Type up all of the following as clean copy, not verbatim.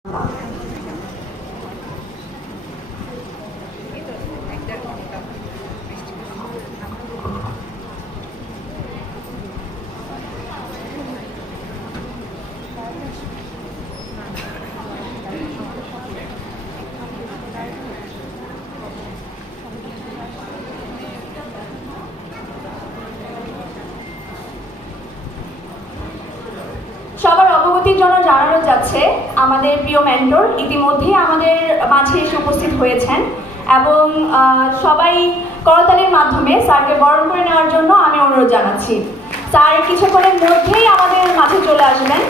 সবার অবগতির জন্য জানানো যাচ্ছে আমাদের প্রিয় মেন্টর ইতিমধ্যে আমাদের মাঝে এসে উপস্থিত হয়েছেন এবং সবাই করতালির মাধ্যমে স্যারকে বরণ করে নেওয়ার জন্য আমি অনুরোধ জানাচ্ছি। স্যার কিছুক্ষণের মধ্যেই আমাদের মাঝে চলে আসবেন।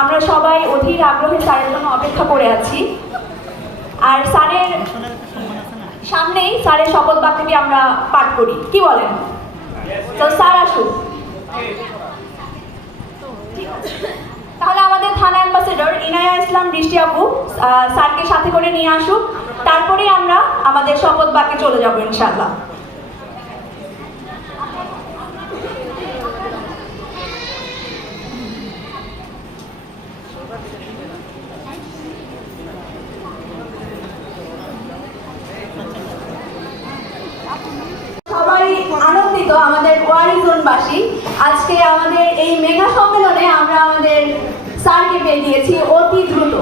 আমরা সবাই অধীর আগ্রহে স্যারের জন্য অপেক্ষা করে আছি। আর স্যারের সামনেই স্যারের শপথ বাক্যটি আমরা পাঠ করি, কি বলেন? তো স্যার আসুন। তাহলে আমাদের থানা অ্যাম্বাসেডর ইনায়া ইসলাম বৃষ্টি আপু স্যারকে সাথে করে নিয়ে আসুক, তারপরেই আমরা আমাদের শপথ বাক্যে চলে যাব ইনশাআল্লাহ। সবাই আনন্দিত আমাদের ওয়ারিজনবাসী। আজকে আমাদের এই মেগা সম্মেলনে আমরা আমাদের স্যারকে পেয়ে গিয়েছি অতি দ্রুত।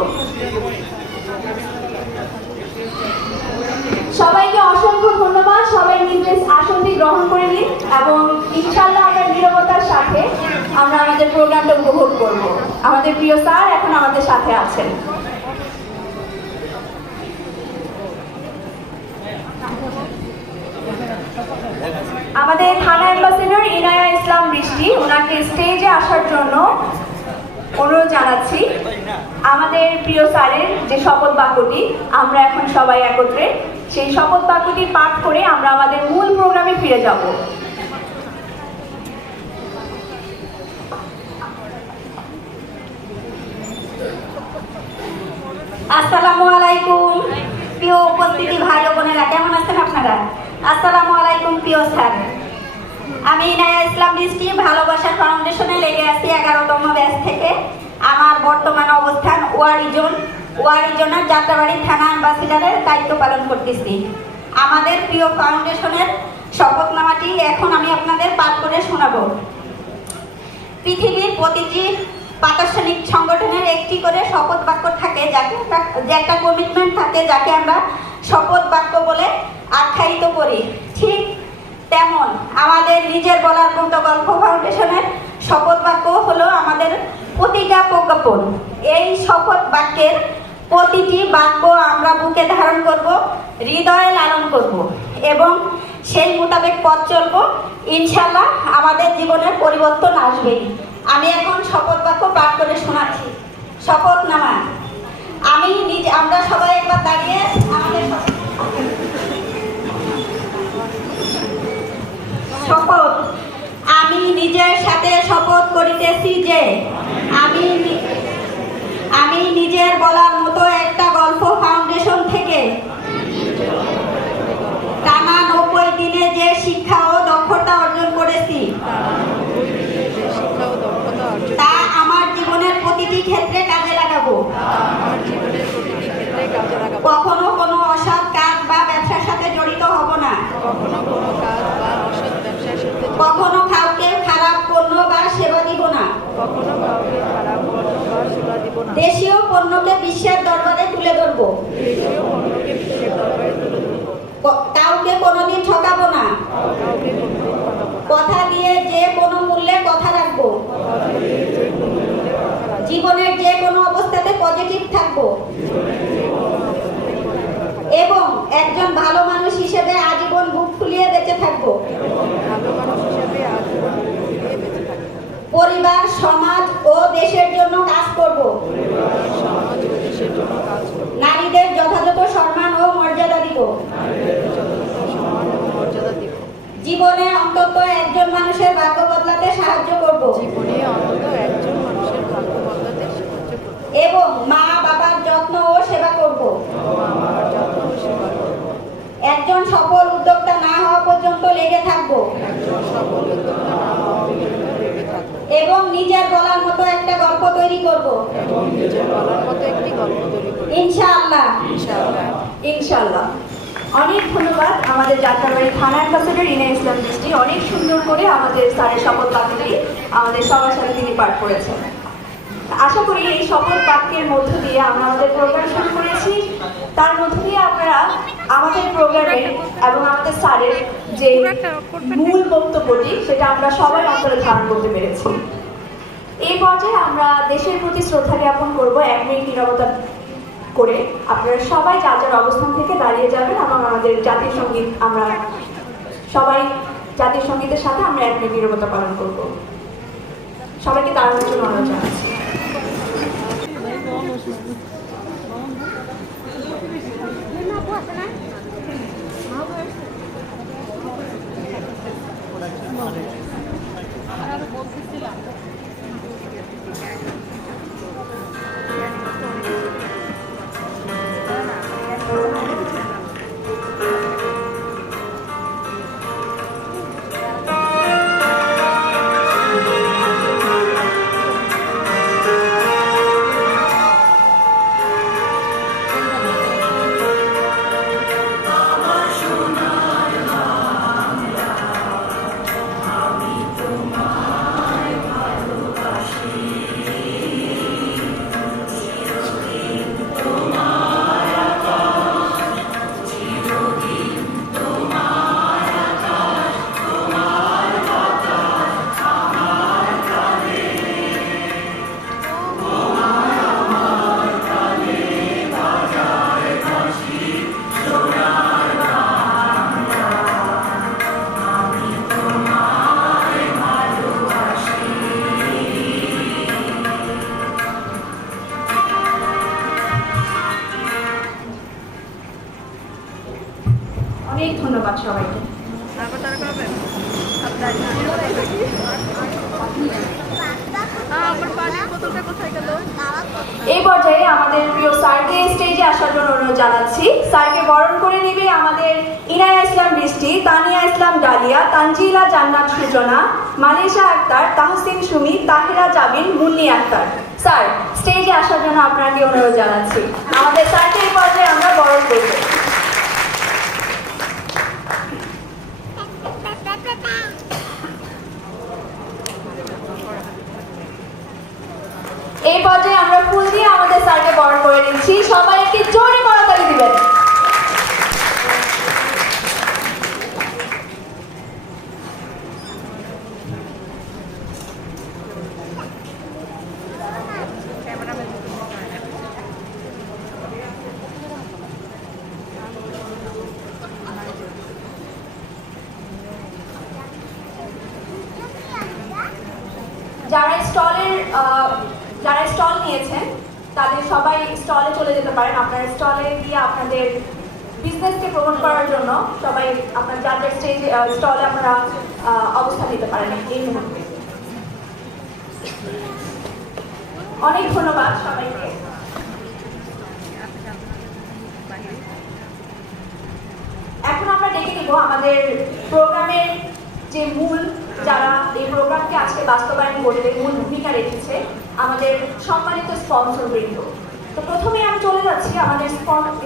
সবাইকে অসংখ্য ধন্যবাদ। সবাই নিজ আসনটি গ্রহণ করে নিন এবং ইনশাআল্লাহ আমরা নীরবতার সাথে আমরা আমাদের প্রোগ্রামটা উপভোগ করব। আমাদের প্রিয় স্যার এখন আমাদের সাথে আছেন। আমাদের থানা অ্যাম্বাসেডর ইনায়া ইসলাম বৃষ্টি ওনাকে স্টেজে আসার জন্য অনুরোধ জানাচ্ছি। আমাদের প্রিয় স্যারের যে শপথ বাক্যটি আমরা এখন সবাই একত্রে সেই শপথ বাক্যটি পাঠ করে আমরা আমাদের মূল প্রোগ্রামে ফিরে যাব। আসসালামু আলাইকুম প্রিয় উপস্থিতি ভাই ও বোনেরা, কেমন আছেন আপনারা? আসসালামু আলাইকুম প্রিয় স্যার। আমি ইনায়া ইসলাম বৃষ্টি ভালোবাসা ফাউন্ডেশনে লেগে আছি 11তম ব্যাচ থেকে। আমার বর্তমান অবস্থান ওয়ারিজনের যাত্রাবাড়ি থানা অ্যাম্বাসেডরের দায়িত্ব পালন করতেছি। আমাদের প্রিয় ফাউন্ডেশনের শপথনামাটি এখন আমি আপনাদের পাঠ করে শোনাবো। পৃথিবীর প্রতিটি প্রাতিষ্ঠানিক সংগঠনের একটি করে শপথ বাক্য থাকে, যে একটা কমিটমেন্ট থাকে, যাকে আমরা শপথ বাক্য বলে আখ্যায়িত করি। ঠিক তেমন আমাদের নিজের বলার মতো গল্প ফাউন্ডেশনের শপথ বাক্য হলো আমাদের প্রতিজ্ঞা প্রজ্ঞাপন। এই শপথ বাক্যের প্রতিটি বাক্য আমরা বুকে ধারণ করব, হৃদয়ে লালন করব এবং সেই মোতাবেক পথ চলব। ইনশাআল্লাহ আমাদের জীবনের পরিবর্তন আসবেই। আমি এখন শপথ বাক্য পাঠ করে শোনাচ্ছি। শপথনামা। আমরা সবাই একবার দাঁড়িয়ে আমাদের শপথ। আমি নিজের সাথে শপথ করিতেছি যে আমি নিজের বলার মতো একটা গল্প ফাউন্ডেশন থেকে টানা 90 দিনে যে শিক্ষা ও দক্ষতা অর্জন করেছি তা আমার জীবনের প্রতিটি ক্ষেত্রে কাজে লাগাবো। কখনো কোনো অসৎ কাজ বা ব্যবসার সাথে জড়িত হব না। কখনো কাউকে খারাপ পণ্য বা সেবা দিব না। দেশীয় পণ্যকে বিশ্বের দরবারে তুলে ধরবো। কাউকে কোনোদিন ঠকাবো না। কথা দিয়ে যে কোনো মূল্যে কথা রাখবো। জীবনের যে কোনো অবস্থাতে পজিটিভ থাকবো এবং একজন ভালো মানুষ হিসেবে আজীবন বুক ফুলিয়ে বেঁচে থাকবো। পরিবার, সমাজ ও দেশের জন্য কাজ করব। নারীদের যথাযথ সম্মান ও মর্যাদা দিব। জীবনে অন্তত একজন মানুষের ভাগ্য বদলাতে সাহায্য করব এবং মা বাবার যত্ন ও সেবা করব। একজন সফল উদ্যোক্তা না হওয়া পর্যন্ত লেগে থাকবো এবং নিজের বলার মতো একটা গল্প তৈরি করব। ইনশাআল্লাহ। ইনশাআল্লাহ। অনেক ধন্যবাদ আমাদের যাত্রাবাড়ি থানা অ্যাম্বাসেডর ইনা ইসলাম দৃষ্টি, অনেক সুন্দর করে আমাদের স্যারের শপথ বাক্যটি আমাদের সবার সাথে তিনি পাঠ করেছেন। আশা করি এই শপথ বাক্যের মধ্য দিয়ে আমরা আমাদের প্রোগ্রাম শুরু করেছি, তার মধ্য দিয়ে আপনারা আমাদের প্রোগ্রামের এবং আমাদের স্যারের যে মূল বক্তব্যটি সেটা আমরা সবাই অন্তরে ধারণ করতে পেরেছি। এই পর্যায়ে আমরা দেশের প্রতি শ্রদ্ধা জ্ঞাপন করবো 1 মিনিট নীরবতা করে। আপনারা সবাই যার যার অবস্থান থেকে দাঁড়িয়ে যাবেন এবং আমাদের জাতীয় সঙ্গীত আমরা সবাই জাতীয় সঙ্গীতের সাথে আমরা 1 মিনিট নীরবতা পালন করব। সবাইকে দাঁড়ানোর জন্য অনুরোধ জানাচ্ছি। অনেক ধন্যবাদ সবাইকে। এই পর্যায়ে আমাদের প্রিয় স্যারকে স্টেজে আসার জন্য অনুরোধ জানাচ্ছি। স্যারকে বরণ করে নেবে আমাদের ইনায়া ইসলাম বৃষ্টি, তানিয়া ইসলাম ডালিয়া, তানজিলা জান্নাত সূচনা, মালিশা আক্তার, তাহসিন সুমি, তাহেরা জাবিন, মুন্নি আক্তার। স্যার স্টেজে আসার জন্য আপনাকে অনুরোধ জানাচ্ছি। আমাদের স্যারকে এই পর্যায়ে আমরা বরণ করব। এই পর্যায়ে আমরা ফুল দিয়ে আমাদের স্যারকে বরণ করে নিচ্ছি। সবাই একটি জোরে করতালি দিবেন। যারা স্টল নিয়েছেন তাদের সবাই স্টলে চলে যেতে পারেন। আপনার স্টলে গিয়ে আপনাদের বিজনেসকে প্রমোট করার জন্য সবাই আপনার যাদের স্টলে আপনারা অবস্থান নিতে পারেন এই মুহূর্তে। অনেক ধন্যবাদ সবাইকে। এখন আমরা ডেকে নিব আমাদের প্রোগ্রামের যে মূল, যারা এই প্রোগ্রামকে আজকে বাস্তবায়ন করতে মূল ভূমিকা রেখেছে, আমাদের সম্মানিত স্পন্সর বৃন্দ। তো প্রথমে আমি চলে যাচ্ছি আমাদের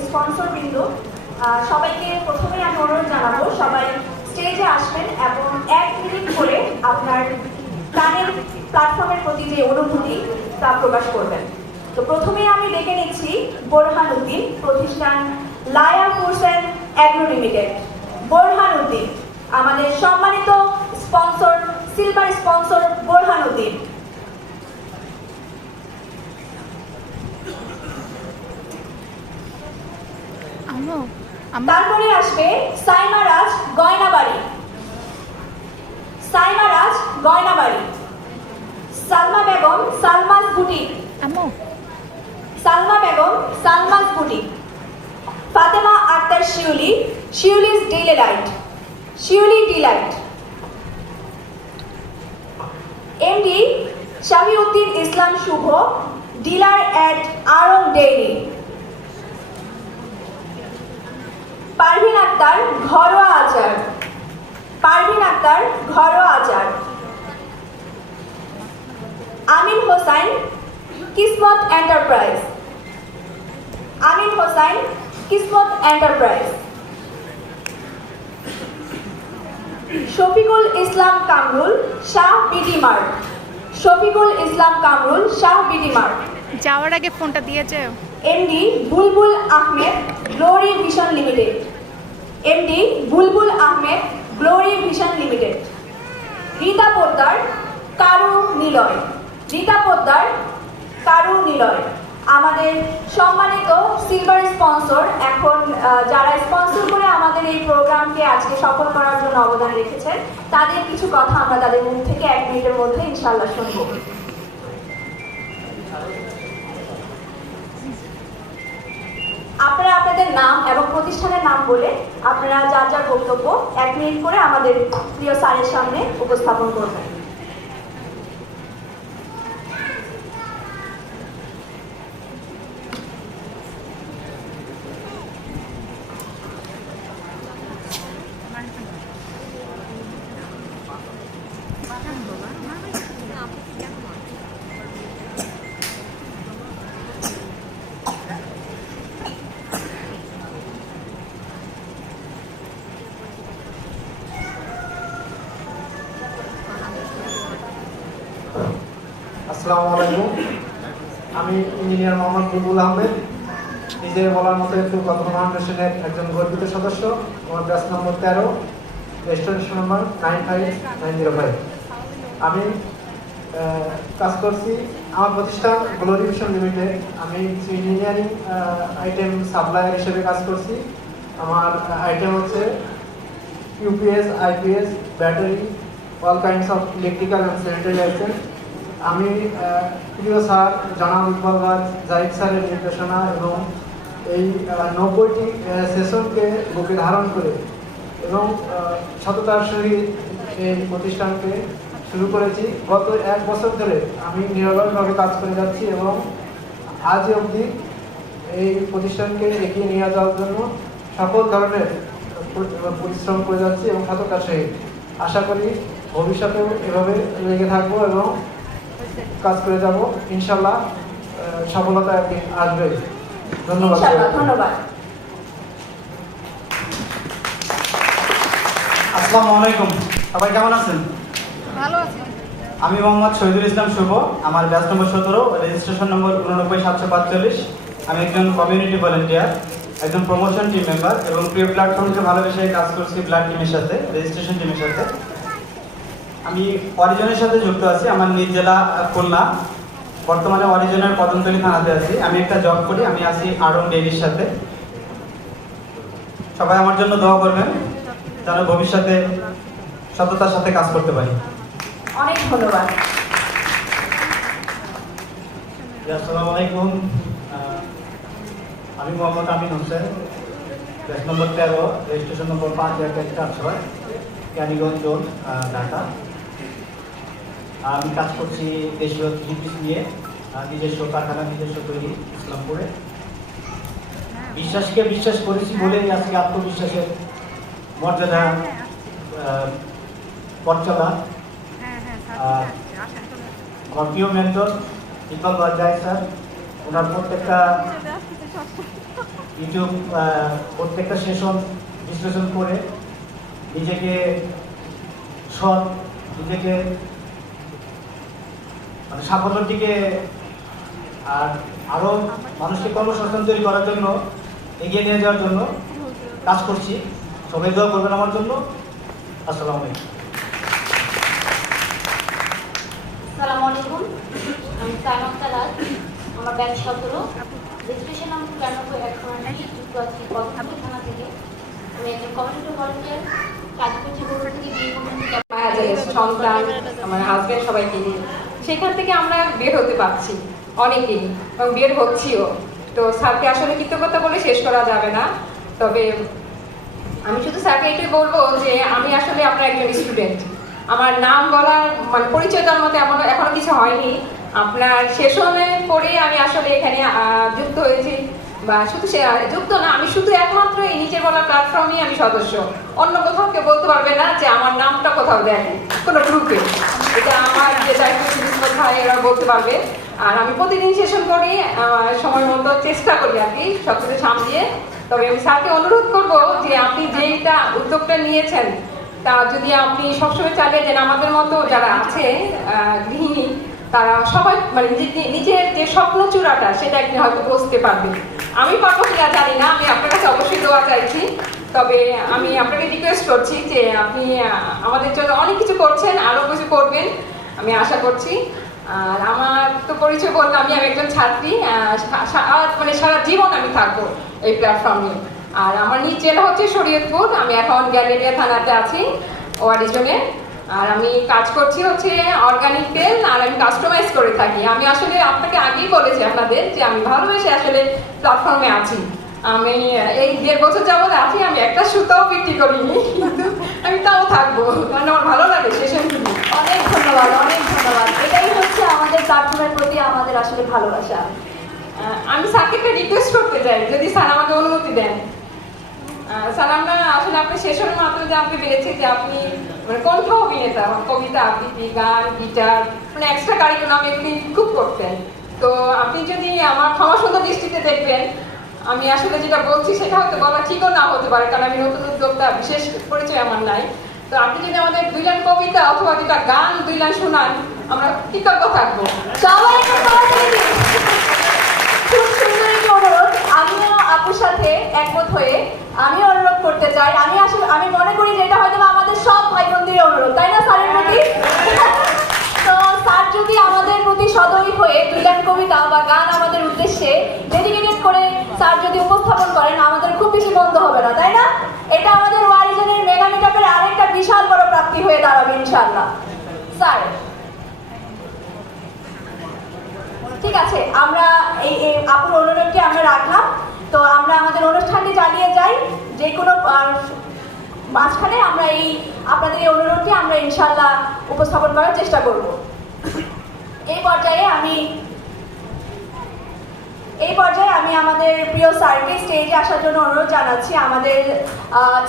স্পন্সর বৃন্দ। সবাইকে প্রথমেই আমি অনুরোধ জানাবো সবাই স্টেজে আসবেন এবং 1 মিনিট করে আপনার গানের প্ল্যাটফর্মের প্রতি যে অনুভূতি তা প্রকাশ করবেন। তো প্রথমেই আমি ডেকে নিচ্ছি বোরহান উদ্দিন, প্রতিষ্ঠান Laya foods and agro limited. Borhan Uddin আমাদের সম্মানিত sponsor, silver sponsor Borhan Uddin. তারপরে আসবে Saima Raj Gaynabari, Saima Raj Gaynabari. Salma Begum Salma's boutique, Salma Begum Salma's boutique. Fatema Akter Shiuli, Shiuli's delight, Shiuli delight. MD Shahiuddin Islam Shuvo, dealer at Aarong dairy. Parvin Akter Ghoroa Achar, Parvin Akter Ghoroa Achar. Amin Hossain Kismat enterprise, Hossain, Kismat enterprise. Shafiqul Islam Kamrul, Shah BD mart. Shafiqul Islam Kamrul, Shah BD mart. যাওয়ার আগে ফোনটা দিয়েছে। MD Bulbul Ahmed, glory vision limited. MD Bulbul Ahmed, glory vision limited. Rita Poddar, Karu Niloy. Rita Poddar, Karu Niloy. আমাদের সম্মানিত সিলভার স্পন্সর, এখন যারা স্পন্সর করে আমাদের এই প্রোগ্রামকে আজকে সফল করার জন্য অবদান রেখেছেন, তাদের কিছু কথা আমরা তাদের মুখ থেকে 1 মিনিটের মধ্যে ইনশাআল্লাহ শুনবো। আপনারা আপনাদের নাম এবং প্রতিষ্ঠানের নাম বলে আপনারা যার যার বক্তব্য 1 মিনিট করে আমাদের প্রিয় স্যারের সামনে উপস্থাপন করবেন। আসসালামু আলাইকুম। আমি ইঞ্জিনিয়ার মোহাম্মদ বুলবুল আহমেদ, নিজে বলার মতো একটু কল্পনা ফাউন্ডেশনের একজন গর্বিত সদস্য। আমার ব্যাচ নম্বর 13, রেজিস্ট্রেশন নম্বর 95905। আমি কাজ করছি, আমার প্রতিষ্ঠান গ্লোরি ভিশন লিমিটেড। আমি ইঞ্জিনিয়ারিং আইটেম সাপ্লায়ার হিসেবে কাজ করছি। আমার আইটেম হচ্ছে UPS, IPS, battery, all kinds of electrical and sanitary item. আমি প্রিয় স্যার জনাব ইকবাল বাজ জাহিদ স্যারের নির্দেশনা এবং এই 90টি সেশনকে বুকে ধারণ করে এবং সততার সহিত এই প্রতিষ্ঠানকে শুরু করেছি। গত 1 বছর ধরে আমি নিরলসভাবে কাজ করে যাচ্ছি এবং আজ অবধি এই প্রতিষ্ঠানকে এগিয়ে নিয়ে যাওয়ার জন্য সকল ধরনের পরিশ্রম করে যাচ্ছি এবং সততার সহিত। আশা করি ভবিষ্যতেও এভাবে লেগে থাকবো এবং কাজ করে যাব। ইনশাআল্লাহ সফলতা একদিন আসবে। ধন্যবাদ। ধন্যবাদ। আসসালামু আলাইকুম, সবাই কেমন আছেন? ভালো আছি। আমি মোহাম্মদ শহীদুল ইসলাম শুভ, আমার ব্যাচ নম্বর 17, রেজিস্ট্রেশন নম্বর 89745। আমি একজন কমিউনিটি ভলেন্টিয়ার, একজন প্রমোশন টিম মেম্বার এবং প্রিয় প্ল্যাটফর্মকে ভালোবেসে কাজ করছি ব্লাড টিমের সাথে, রেজিস্ট্রেশন টিমের সাথে। আমি অরিজনের সাথে যুক্ত আছি, আমার নিজ জেলা খুলনা। বর্তমানে অরিজনের কদমতলী থানাতে আছি। আমি একটা জব করি, আমি আছি আড়ং ডেইরির সাথে। সবাই আমার জন্য দোয়া করবেন যেন ভবিষ্যতে সততার সাথে কাজ করতে পারি। অনেক ধন্যবাদ। আসসালামু আলাইকুম। আমি মোহাম্মদ আমিন Hossain, batch number 13, registration number 51146, Kaniganj zone, Dhaka. আমি কাজ করছি দেশীয় জিনিস নিয়ে, নিজস্ব কারখানা, নিজস্ব তৈরি ইসলামপুরে। বিশ্বাসকে বিশ্বাস করেছি বলেই আজকে আত্মবিশ্বাসের মর্যাদা পথ চলা। আমার প্রিয় মেন্টর ইকবাল বাজ জাহিদ স্যার, ওনার প্রত্যেকটা ইউটিউব প্রত্যেকটা সেশন বিশ্লেষণ করে নিজেকে সৎ, নিজেকে মানে সাফল্যের দিকে আর আরও মানুষকে কর্মসংস্থান তৈরি করার জন্য, এগিয়ে নিয়ে যাওয়ার জন্য কাজ করছি। সবাই দোয়া করবেন আমার জন্য। আসসালামু আলাইকুম। আসসালামু আলাইকুম। আমি সাইমা সালাদ, আমার ব্যাচ 17, রেজিস্ট্রেশন নম্বর 94 যুক্ত আছি কদমতলী থানা থেকে। আমি একজন কমিউনিটি ভলেন্টিয়ার, কাজ করছি বগুড়া থেকে বিয়ে কমিউনিটি। মায়া যায়, সন্তান, আমার হাজব্যান্ড সবাইকে নিয়ে সেখান থেকে আমরা বের হতে পারছি অনেকেই, এবং বের হচ্ছিও। তো স্যারকে আসলে কৃতজ্ঞতা বলে শেষ করা যাবে না। তবে আমি শুধু স্যারকে এটাই বলবো যে আমি আসলে আপনার একজন স্টুডেন্ট। আমার নাম বলার মানে পরিচয় দেওয়ার মতো এখনো কিছু হয়নি। আপনার সেশনের পরেই আমি আসলে এখানে যুক্ত হয়েছি। বা শুধু সে যুক্ত না, আমি শুধু একমাত্র এই নিচের বলা প্ল্যাটফর্মে আমি সদস্য। অন্য কোথাও কেউ বলতে পারবে না যে আমার নামটা কোথাও দেখে কোনো গ্রুপে। এটা আমার যে দায়িত্ব ভাই এরা বলতে পারবে। আর আমি প্রতিদিন সেশন করি, সময় মতো চেষ্টা করি আর কি সব কিছু সামলিয়ে। তবে আমি স্যারকে অনুরোধ করব যে আপনি যেইটা উদ্যোগটা নিয়েছেন তা যদি আপনি সবসময় চালিয়ে যান, আমাদের মতো যারা আছে গৃহিণী তারা সবাই মানে নিজের যে স্বপ্ন চূড়াটা সেটা একদিন হয়তো বুঝতে পারবে। আমি পারবো কিনা জানি না, আমি আপনার কাছে অবশ্যই দোয়া চাইছি। তবে আমি আপনাকে রিকোয়েস্ট করছি যে আপনি আমাদের জন্য অনেক কিছু করছেন, আরো কিছু করবেন আমি আশা করছি। আর আমার তো পরিচয় বললাম, আমি একজন ছাত্রী, মানে সারা জীবন আমি থাকবো এই প্ল্যাটফর্মে। আর আমার নিজ জেলা হচ্ছে শরীয়তপুর, আমি এখন গ্যালেরিয়া থানাতে আছি ওয়ারিজনে। আর আমি কাজ করছি হচ্ছে অর্গানিক তেল, আর আমি কাস্টমাইজ করে থাকি। আমি আসলে আপনাকে আগেই বলেছি আপনাদের যে আমি ভালোবেসে আসলে প্ল্যাটফর্মে আছি। আমি এই 1.5 বছর যাবত আছি, আমি একটা সুতাও বিক্রি করিনি, কিন্তু আমি তাও থাকবো কারণ আমার ভালো লাগে সেশনগুলি। অনেক ধন্যবাদ, অনেক ধন্যবাদ। এটাই হচ্ছে আমাদের প্ল্যাটফর্মের প্রতি আমাদের আসলে ভালোবাসা। আমি স্যারকে একটা রিকোয়েস্ট করতে চাই, যদি স্যার আমাকে অনুমতি দেন। স্যার, আমরা আসলে আপনি সেশনের মাধ্যমে জানতে পেরেছি যে আপনি মানে কণ্ঠ অভিনেতা, কবিতা আবৃত্তি, গান, গিটার, মানে এক্সট্রা কারিকুলাম এগুলি খুব করতেন। তো আপনি যদি আমার ক্ষমা সুন্দর দৃষ্টিতে দেখবেন, আমি আসলে যেটা বলছি সেটা হয়তো বলা ঠিকও না হতে পারে, কারণ আমি নতুন উদ্যোক্তা, বিশেষ পরিচয় আমার নাই। তো আপনি যদি আমাদের 2 লাইন কবিতা অথবা 2টা গান 2 লাইন শোনান, আমরা কৃতজ্ঞ থাকবো। সবাই একটু করতালি দিন। খুব সুন্দর একটি অনুরোধ। আমিও আপুর সাথে একমত হয়ে আমি অনুরোধ করতে চাই। আমি মনে করি যে এটা হয়তো আমাদের সব ভাই বোনদের অনুরোধ, তাই না স্যারের প্রতি? তো স্যার যদি আমাদের প্রতি সদয় হয়ে 2 লাইন কবিতা বা গান আমাদের উদ্দেশ্যে ডেডিকেটেড করে স্যার যদি উপস্থাপন করেন, আমাদের খুব বেশি মন্দ হবে না, তাই না? এটা আমাদের ওয়ারিজনের মেগা মিটআপের আরেকটা বিশাল বড় প্রাপ্তি হয়ে দাঁড়াবে ইনশাআল্লাহ। স্যার ঠিক আছে, আমরা এই আপুর অনুরোধকে আমরা রাখলাম। তো আমরা আমাদের অনুষ্ঠানটি চালিয়ে যাই। যে কোনো মাঝখানে আমরা আপনাদের এই অনুরোধকে আমরা ইনশাআল্লাহ উপস্থাপন করার চেষ্টা করব। এই পর্যায়ে আমি আমাদের প্রিয় স্যারকে স্টেজে আসার জন্য অনুরোধ জানাচ্ছি। আমাদের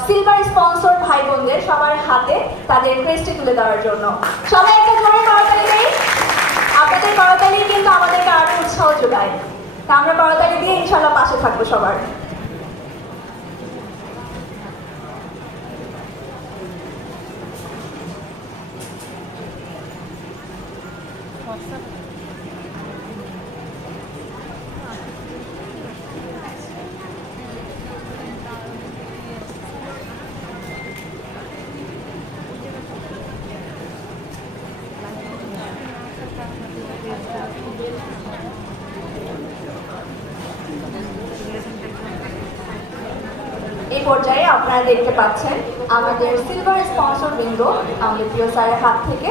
সিলভার স্পন্সর ভাই বোনদের সবার হাতে তাদের ক্রেস্টে তুলে দেওয়ার জন্য। সবাই একটা জোরে করতালি দেই। আপনাদের করতালি কিন্তু আমাদেরকে আরো উৎসাহ যোগায়। তা আমরা করতালি দিয়ে ইনশাআল্লাহ পাশে থাকবো সবার। এই পর্যায়ে আপনারা দেখতে পাচ্ছেন আমাদের সিলভার স্পন্সর বৃন্দ আমাদের প্রিয় স্যারের হাত থেকে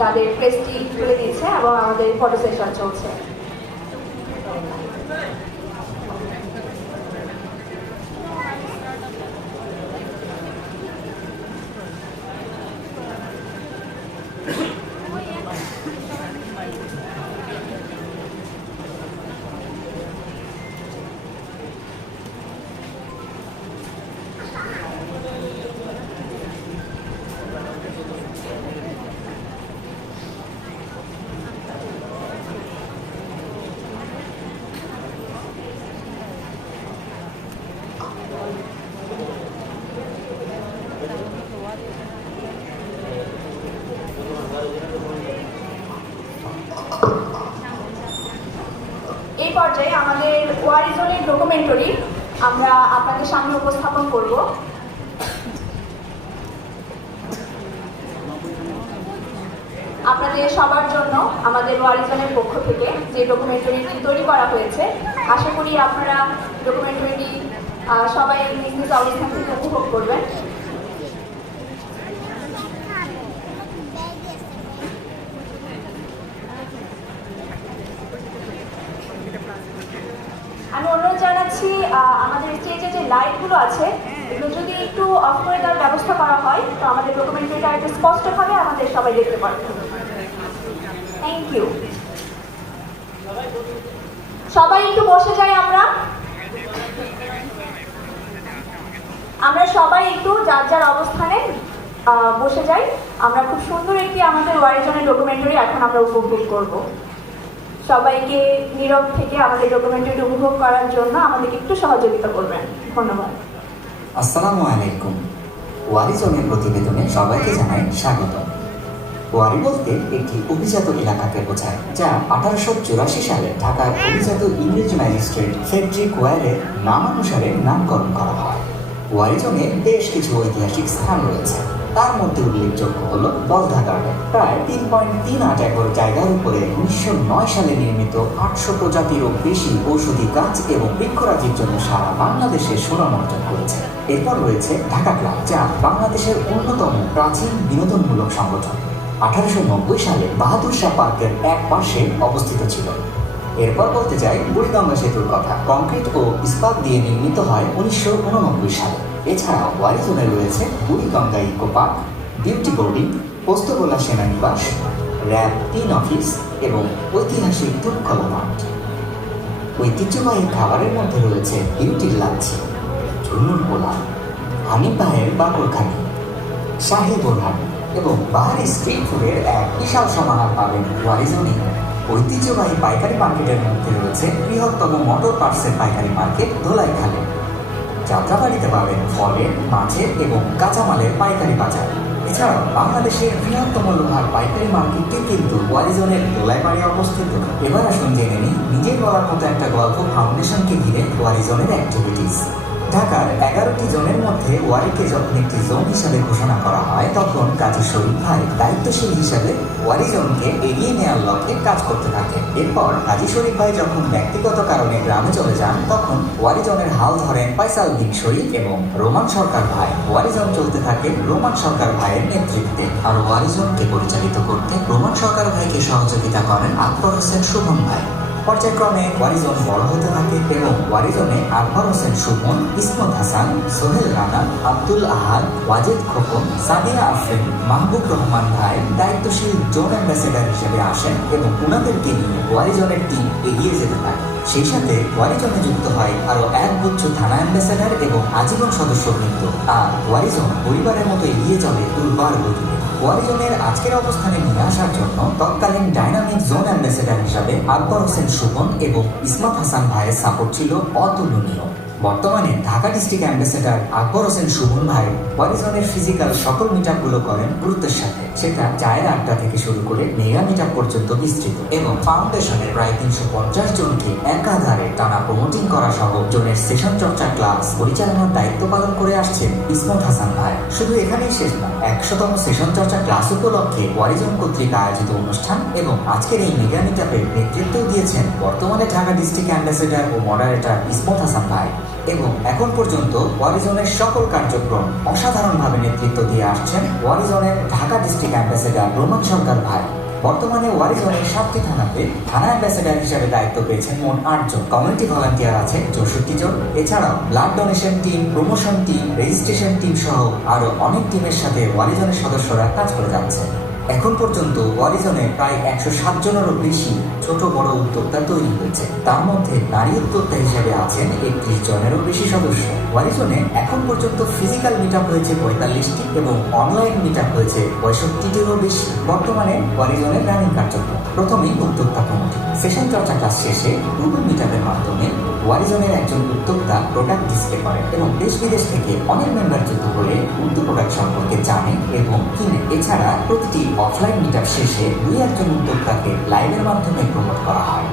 তাদের ক্রেস্টটি তুলে দিচ্ছে এবং আমাদের ফটো সেশন চলছে। এই পর্যায়ে আমাদের ওয়ারিজনের ডকুমেন্টারি আমরা আপনাদের সামনে উপস্থাপন করব। আপনাদের সবার জন্য আমাদের ওয়ারিজনের পক্ষ থেকে যে ডকুমেন্টারিটি তৈরি করা হয়েছে, আশা করি আপনারা ডকুমেন্টারিটি সবাই নিজ নিজ অবস্থান থেকে উপভোগ করবেন। আমি অনুরোধ জানাচ্ছি আমাদের স্টেজে যে লাইটগুলো আছে এগুলো যদি একটু অফ করে দেওয়ার ব্যবস্থা করা হয় তো আমাদের ডকুমেন্টারিটা একটু স্পষ্টভাবে আমাদের সবাই দেখতে পারবে। Thank you. সবাই একটু বসে যাই আমরা। বসে যাই, আমরা খুব সুন্দর একটি আমাদের ওয়ারিজনের ডকুমেন্টারি এখন আমরা উপভোগ করব। সবাইকে নীরব থেকে আমাদের ডকুমেন্টারি উপভোগ করার জন্য আমাদেরকে একটু সহযোগিতা করবেন। ধন্যবাদ। আসসালামু আলাইকুম। ওয়ারি জোনের প্রতিবেদনে সবাইকে জানাই স্বাগত। ওয়ারি বলতে একটি অভিজাত এলাকাকে বোঝায়, যা 1884 সালে ঢাকার অভিজাত ইংরেজ ম্যাজিস্ট্রেট ফ্রেডরিক ওয়ারের নামানুসারে নামকরণ করা হয়। ওয়ারি জোনে বেশ কিছু ঐতিহাসিক স্থান রয়েছে। তার মধ্যে উল্লেখযোগ্য হল বলধা গার্ডেন, প্রায় 3.38 একর জায়গার উপরে 1909 সালে নির্মিত 800 প্রজাতিরও বেশি ঔষধি গাছ এবং বৃক্ষরাজির জন্য সারা বাংলাদেশে সুনাম অর্জন করেছে। এরপর রয়েছে ঢাকা ক্লাব, যা বাংলাদেশের অন্যতম প্রাচীন বিনোদনমূলক সংগঠন। 1890 সালে বাহাদুর শাহ পার্কের এক পাশে অবস্থিত ছিল। এরপর বলতে চাই বুড়িগঙ্গা সেতুর কথা। কংক্রিট ও ইস্পাত দিয়ে নির্মিত হয় 1989 সালে। এছাড়া ওয়ারি জোনে রয়েছে Buriganga eco park, beauty boarding, Postogola সেনানিবাস, র্যাব 3 অফিস এবং ঐতিহাসিক তুলকলা মাঠ। ঐতিহ্যবাহী খাবারের মধ্যে রয়েছে বিউটির লাচ্ছি, ঝুনুর পোলাও, হানিফ ভাইয়ের বাকরখানি, শাহী বোরহান এবং বাহারি স্ট্রিট ফুডের এক বিশাল সমাহার পাবেন ওয়ারি জোনে। ঐতিহ্যবাহী পাইকারি মার্কেটের মধ্যে রয়েছে বৃহত্তম মোটর পার্টসের পাইকারি মার্কেট ধোলাইখালে। যাত্রাবাড়িতে পাবেন ফলের, মাছের এবং কাঁচামালের পাইকারি বাজার। এছাড়াও বাংলাদেশের বৃহত্তম লোহার পাইকারি মার্কেটটি কিন্তু ওয়ারি জোনের ধোলাইবাড়ি অবস্থিত। এবার আসুন জেনে নিই নিজের বলার মতো একটা গল্প ফাউন্ডেশনকে ঘিরে ওয়ারি জোনের অ্যাক্টিভিটিস। ঢাকার 11টি জোনের মধ্যে ওয়ারিকে যখন একটি জোন হিসাবে ঘোষণা করা হয়, তখন কাজী শরীফ ভাই দায়িত্বশীল হিসাবে ওয়ারি জোনকে এগিয়ে নেওয়ার লক্ষ্যে কাজ করতে থাকেন। এরপর কাজী শরীফ ভাই যখন ব্যক্তিগত কারণে গ্রামে চলে যান, তখন ওয়ারি জোনের হাল ধরেন ফয়সাল বিন শরীফ এবং রোমান সরকার ভাই। ওয়ারি জোন চলতে থাকে রোমান সরকার ভাইয়ের নেতৃত্বে। আর ওয়ারি জোনকে পরিচালিত করতে রোমান সরকার ভাইকে সহযোগিতা করেন আকবর হোসেন সুমন ভাই। পর্যায়ক্রমে ওয়ারি জোন বড় হতে থাকে এবং ওয়ারি জোনে আকবর হোসেন সুমন, ইসমত হাসান, সোহেল রানা, আব্দুল আহাদ, ওয়াজেদ খোকন, সাদিয়া আফরিন, মাহবুব রহমান ভাই দায়িত্বশীল জোন অ্যাম্বাসেডার হিসেবে আসেন এবং ওনাদেরকে নিয়ে ওয়ারি জোনের টিম এগিয়ে যেতে থাকে। সেই সাথে ওয়ারি জোনে যুক্ত হয় আরও এক গুচ্ছ থানা অ্যাম্বাসেডার এবং আজীবন সদস্যবৃন্দ। আর ওয়ারি জোন পরিবারের মতো এগিয়ে চলে দুর্বার গতিতে। ওয়ারি জোনের আজকের অবস্থানে নিয়ে আসার জন্য তৎকালীন ডাইনামিক জোন অ্যাম্বাসেডার হিসাবে আকবর হোসেন সুমন এবং ইসমত হাসান ভাইয়ের সাপোর্ট ছিল অতুলনীয়। বর্তমানে ঢাকা ডিস্ট্রিক্ট অ্যাম্বাসেডার আকবর হোসেন সুমন ভাই ওয়ারি জোনের ফিজিক্যাল সকল মিটআপগুলো করেন গুরুত্বের সাথে। সেটা চায়ের আড্ডা থেকে শুরু করে মেগা মিটআপ পর্যন্ত বিস্তৃত। এবং ফাউন্ডেশনের প্রায় 350 জনকে একাধারে টানা প্রমোটিং করা সহ জোনের সেশন চর্চা ক্লাস পরিচালনার দায়িত্ব পালন করে আসছেন ইসমত হাসান ভাই। শুধু এখানেই শেষ না, 100তম সেশন চর্চা ক্লাস উপলক্ষে ওয়ারি জোন কর্তৃক আয়োজিত অনুষ্ঠান এবং আজকের এই মেগা মিটআপের নেতৃত্ব দিয়েছেন বর্তমানে ঢাকা ডিস্ট্রিক্ট অ্যাম্বাসেডার ও মডারেটর ইসমত হাসান ভাই। এবং এখন পর্যন্ত ওয়ারি জোনের সকল কার্যক্রম অসাধারণভাবে নেতৃত্ব দিয়ে আসছেন ওয়ারি জোনের ঢাকা ডিস্ট্রিক্ট অ্যাম্বাসেডার রোমান সরকার ভাই। বর্তমানে ওয়ারি জোনের 7টি থানাতে থানা অ্যাম্বাসেডার হিসেবে দায়িত্ব পেয়েছেন মোট 8 জন। কমিউনিটি ভলান্টিয়ার আছে 64 জন। এছাড়াও blood donation team, promotion team, registration team সহ আরও অনেক টিমের সাথে ওয়ারি জোনের সদস্যরা কাজ করে যাচ্ছে। এখন পর্যন্ত ওয়ারি জোনে প্রায় 107 জনেরও বেশি ছোট বড় উদ্যোক্তা তৈরি হয়েছে। তার মধ্যে নারী উদ্যোক্তা হিসেবে আছেন 31 জনেরও বেশি সদস্য। ওয়ারি জোনে এখন পর্যন্ত ফিজিক্যাল মিটআপ হয়েছে 45টি এবং অনলাইন মিটআপ হয়েছে 65টিরও বেশি। বর্তমানে ওয়ারি জোনের রানিং কার্যক্রম প্রথমেই উদ্যোক্তা কমিটি। সেশন চর্চা ক্লাস শেষে গুগল মিটআপের মাধ্যমে ওয়ারি জোনের একজন উদ্যোক্তা প্রোডাক্ট ডিসপ্লে করে এবং দেশ বিদেশ থেকে অনেক মেম্বার যুক্ত করে উদ্যোগ প্রোডাক্ট সম্পর্কে জানে এবং কিনে। এছাড়া প্রতিটি অফলাইন মিটআপ শেষে 2-1 উদ্যোক্তাকে লাইভের মাধ্যমে প্রমোট করা হয়।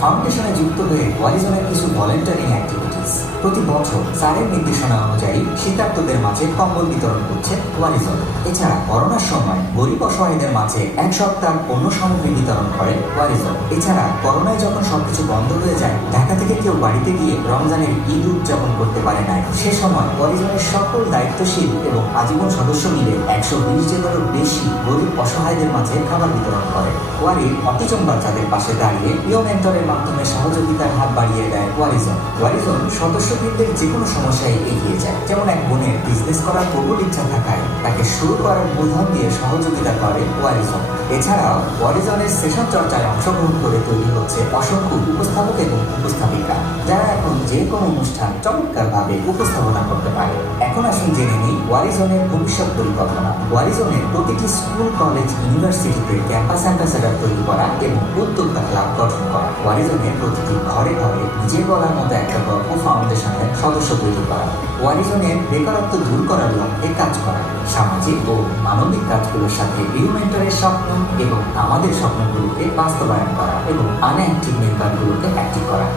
ফাউন্ডেশনে যুক্ত হয়ে ওয়ারি জোনের কিছু ভলেন্টারিং অ্যাক্টিভিটিস। প্রতি বছর স্যারের নির্দেশনা অনুযায়ী শীতার্তদের মাঝে কম্বল বিতরণ করছে ওয়ারি জোন। এছাড়া করোনার সময় গরিব অসহায়দের মাঝে 1 সপ্তাহ পণ্য সামগ্রী বিতরণ করে ওয়ারি জোন। এছাড়া করোনায় যখন সবকিছু বন্ধ হয়ে যায়, ঢাকা থেকে কেউ বাড়িতে গিয়ে রমজানের ঈদ উদযাপন করতে পারে নাই, সে সময় ওয়ারি জোনের সকল দায়িত্বশীল এবং আজীবন সদস্য মিলে 120 জনেরও বেশি গরিব অসহায়দের মাঝে খাবার বিতরণ করে। ওয়ারির অটিজম বাচ্চাদের পাশে দাঁড়িয়ে প্রিয় মেন্টরের মাধ্যমে সহযোগিতার হাত বাড়িয়ে দেয় ওয়ারি জোন। ওয়ারি জোন সদস্যবৃন্দের যে কোনো সমস্যায় এগিয়ে যায়। যেমন এক বোনের বিজনেস করার প্রবল ইচ্ছা থাকায় তাকে শুরু করার মূলধন দিয়ে সহযোগিতা করে ওয়ারি জোন। এছাড়াও ওয়ারি জোনের সেশন চর্চায় অংশগ্রহণ করে তৈরি হচ্ছে অসংখ্য উপস্থাপক এবং উপস্থাপিকা, যারা এখন যে কোনো অনুষ্ঠান চমৎকারভাবে উপস্থাপনা করতে পারে। এখন আসুন জেনে নিই ওয়ারিজনের ভবিষ্যৎ পরিকল্পনা। ওয়ারিজনের প্রতিটি স্কুল, কলেজ, ইউনিভার্সিটিতে ক্যাম্পাস অ্যাম্বাসেডর তৈরি করা এবং উদ্যোক্তা ক্লাব গঠন করা। ওয়ারিজনের প্রতিটি ঘরে ঘরে নিজের বলার মতো একটা গল্প ফাউন্ডেশনের সদস্য তৈরি করা। ওয়ারিজনের বেকারত্ব দূর করার লক্ষ্যে কাজ করা। সামাজিক ও মানবিক কাজগুলোর সাথে প্রিয় মেন্টরের স্বপ্ন এবং আমাদের স্বপ্নগুলোকে বাস্তবায়ন করা এবং আনঅ্যাক্টিভ মেম্বারগুলোকে অ্যাক্টিভ করা।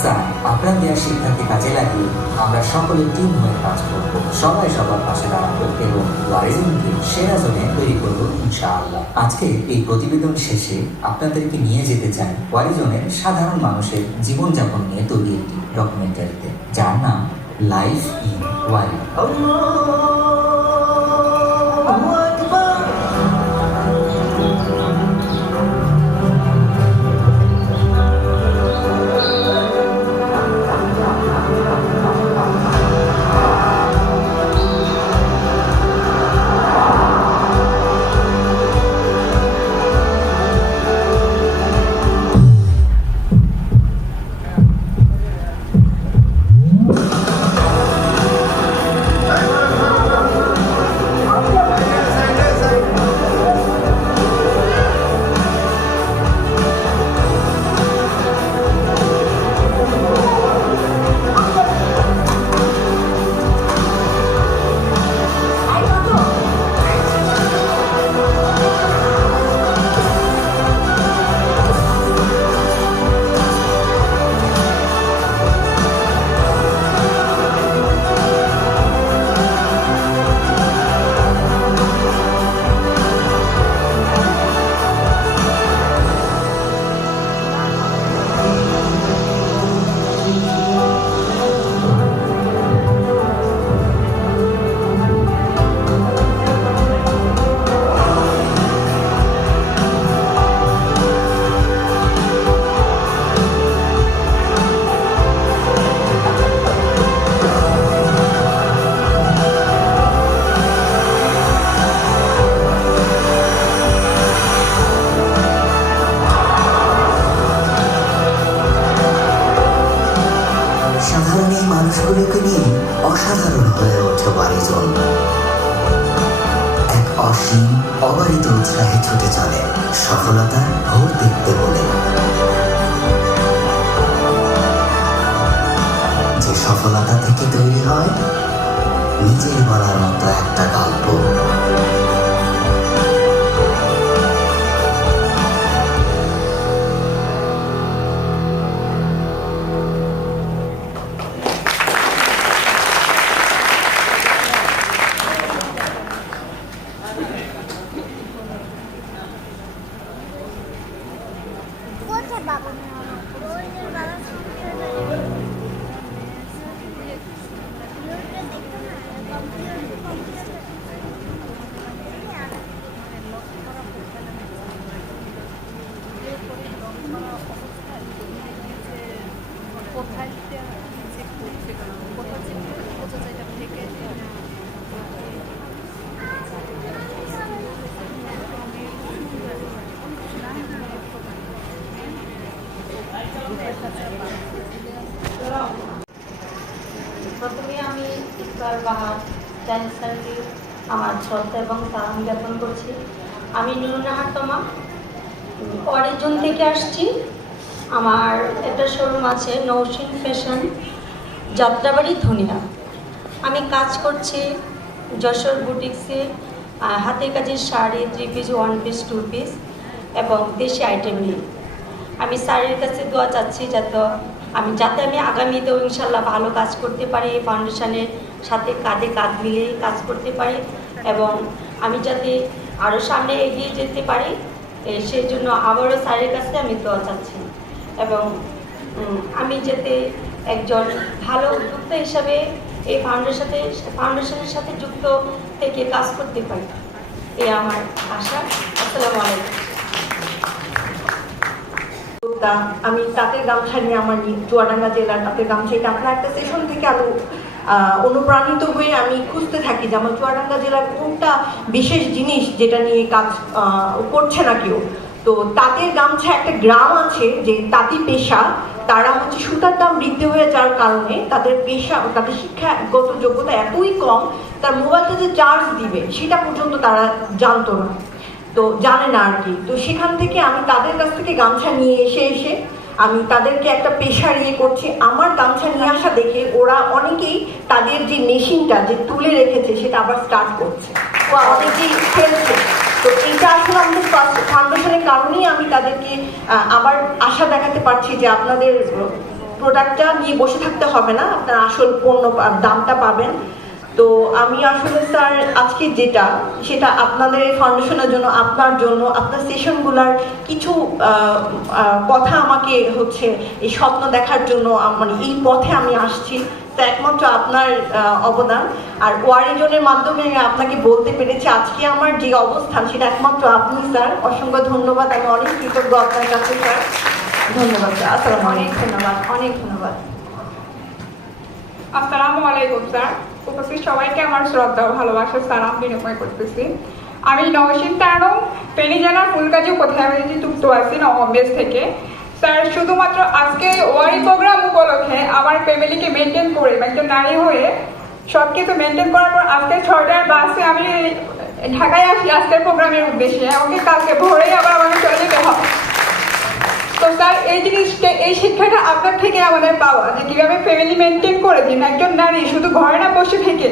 স্যার, আপনার দেওয়ার শিক্ষাকে কাজে লাগিয়ে আমরা সকলে টিম হয়ে কাজ করব, সবাই সবার পাশে দাঁড়াবো এবং ওয়ারিজনকে সেরা জোনে তৈরি করবো ইনশাআল্লাহ। আজকে এই প্রতিবেদন শেষে আপনাদেরকে নিয়ে যেতে চাই ওয়ারিজনের সাধারণ মানুষের জীবনযাপন নিয়ে তৈরি একটি ডকুমেন্টারিতে, যার নাম লাইফ ইন ওয়ারি। সাধারণ এই মানুষগুলোকে নিয়ে অসাধারণ হয়ে ওঠে ওয়ারিজন। এক অসীম অবারিত উৎসাহে ছুটে চলে সফলতার ভোর দেখতে বলে। যে সফলতা থেকে তৈরি হয় নিজের বলার মতো একটা গল্প। প্রথমে আমি ইকবাল বাহার জাহিদ স্যারকে আমার শ্রদ্ধা এবং সালাম জ্ঞাপন করছি। আমি নুরুন্নাহার তমা ওয়ারিজন থেকে আসছি। আমার একটা শোরুম আছে নৌসিন ফ্যাশন, যাত্রাবাড়ি ধনিয়া। আমি কাজ করছি যশোর বুটিক্সে, হাতের কাজের শাড়ি, 3 পিস, 1 পিস, 2 পিস এবং দেশি আইটেম নিয়ে। আমি স্যারের কাছে দোয়া চাচ্ছি যাতে আমি আগামীতেও ইনশাল্লাহ ভালো কাজ করতে পারি, এই ফাউন্ডেশনের সাথে কাঁধে কাঁধ মিলিয়ে কাজ করতে পারি এবং আমি যাতে আরও সামনে এগিয়ে যেতে পারি, সেই জন্য আবারও স্যারের কাছে আমি দোয়া চাচ্ছি এবং আমি যাতে একজন ভালো উদ্যোক্তা হিসাবে এই ফাউন্ডেশনের সাথে যুক্ত থেকে কাজ করতে পারি, এই আমার আশা। আসসালামু আলাইকুম। আমি তাঁতের গামছা নিয়ে আমার চুয়াডাঙ্গা জেলার তাঁতের গামছা, এটা আপনার একটা সেশন থেকে আমি অনুপ্রাণিত হয়ে আমি খুঁজতে থাকি যে আমার চুয়াডাঙ্গা জেলার কোনটা বিশেষ জিনিস যেটা নিয়ে কাজ করছে না কেউ। তো তাঁতের গামছা একটা গ্রাম আছে যে তাঁতি পেশা, তারা হচ্ছে সুতার দাম বৃদ্ধি হয়ে যাওয়ার কারণে তাদের পেশা, তাদের শিক্ষাগত যোগ্যতা এতই কম, তার মোবাইলটা যে চার্জ দিবে সেটা পর্যন্ত তারা জানতো না, তো জানে না আর কি। তো সেখান থেকে আমি তাদের কাছ থেকে গামছা নিয়ে এসে আমি তাদেরকে একটা পেশার করছি। আমার গামছা নিয়ে আসা দেখে ওরা অনেকেই তাদের যে মেশিনটা যে তুলে রেখেছে সেটা আবার স্টার্ট করছে, ও অনেকেই খেলছে। তো এইটা আসলে আমাদের ফাউন্ডেশনের কারণেই আমি তাদেরকে আবার আশা দেখাতে পারছি যে আপনাদের প্রোডাক্টটা নিয়ে বসে থাকতে হবে না, আপনার আসল পণ্য দামটা পাবেন। তো আমি আসলে স্যার আজকে যেটা সেটা আপনাদের ফাউন্ডেশনের জন্য, আপনার জন্য, আপনার সেশনগুলার কিছু কথা আমাকে হচ্ছে এই স্বপ্ন দেখার জন্য, মানে এই পথে আমি আসছি, তো একমাত্র আপনার অবদান। আর ওয়ারিজনের মাধ্যমে আমি আপনাকে বলতে পেরেছি আজকে আমার যে অবস্থান সেটা একমাত্র আপনি স্যার। অসংখ্য ধন্যবাদ, আমি অনেক কৃতজ্ঞ আপনার কাছে স্যার। ধন্যবাদ স্যার, আসসালামু আলাইকুম। অনেক ধন্যবাদ, অনেক ধন্যবাদ। আসসালামু আলাইকুম স্যার। উপস্থিত সবাইকে আমার শ্রদ্ধা ও ভালোবাসার সালাম বিনিময় করতেছি। আমি নওশিন তানু, ফেনী জেলার ফুলগাজী উপজেলায় যুক্ত আছি নবম বেস থেকে। স্যার, শুধুমাত্র আজকে ওয়ারি প্রোগ্রাম উপলক্ষে আমার ফ্যামিলিকে মেনটেন করে একজন নারী হয়ে সব কিছু মেনটেন করার পর আজকে 6টার বাসে আমি ঢাকায় আসি আজকের প্রোগ্রামের উদ্দেশ্যে। আমাকে কালকে ভোরেই আবার আমাকে চলে যেতে হবে। তো স্যার, এই জিনিসটা, এই শিক্ষাটা আপনার থেকে আমাদের পাওয়া, যে কিভাবে ফ্যামিলি মেনটেন করে দিন একজন নারী শুধু ঘরে না বসে থেকে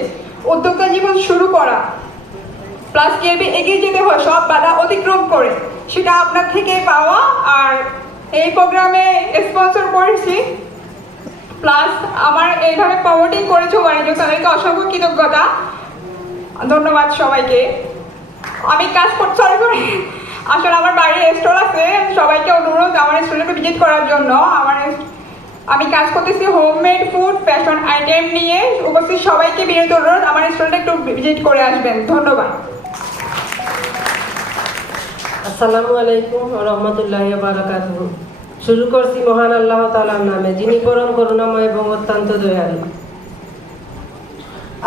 উদ্যোক্তা জীবন শুরু করা, প্লাস কিভাবে এগিয়ে যেতে হয় সব বাধা অতিক্রম করে, সেটা আপনার থেকে পাওয়া। আর এই প্রোগ্রামে স্পন্সর করেছি, প্লাস আমার এইভাবে প্রমোটিং করেছে বাণিজ্য, তাদেরকে অসংখ্য কৃতজ্ঞতা, ধন্যবাদ সবাইকে। আমি কাজ করতে আসলে আমার বাড়ির স্টল আছে, সবাইকে অনুরোধ আমার স্টলকে ভিজিট করার জন্য। আমি কাজ করতেছি হোমমেড ফুড ফ্যাশন আইটেম নিয়ে। উপস্থিত সবাইকে বিনীত অনুরোধ আমার স্টলটা একটু ভিজিট করে আসবেন। ধন্যবাদ। আসসালামু আলাইকুম ওয়া রাহমাতুল্লাহি ওয়া বারাকাতুহু। শুরু করছি মহান আল্লাহ তাআলার নামে, যিনি পরম করুণাময় এবং অত্যন্ত দয়ালু।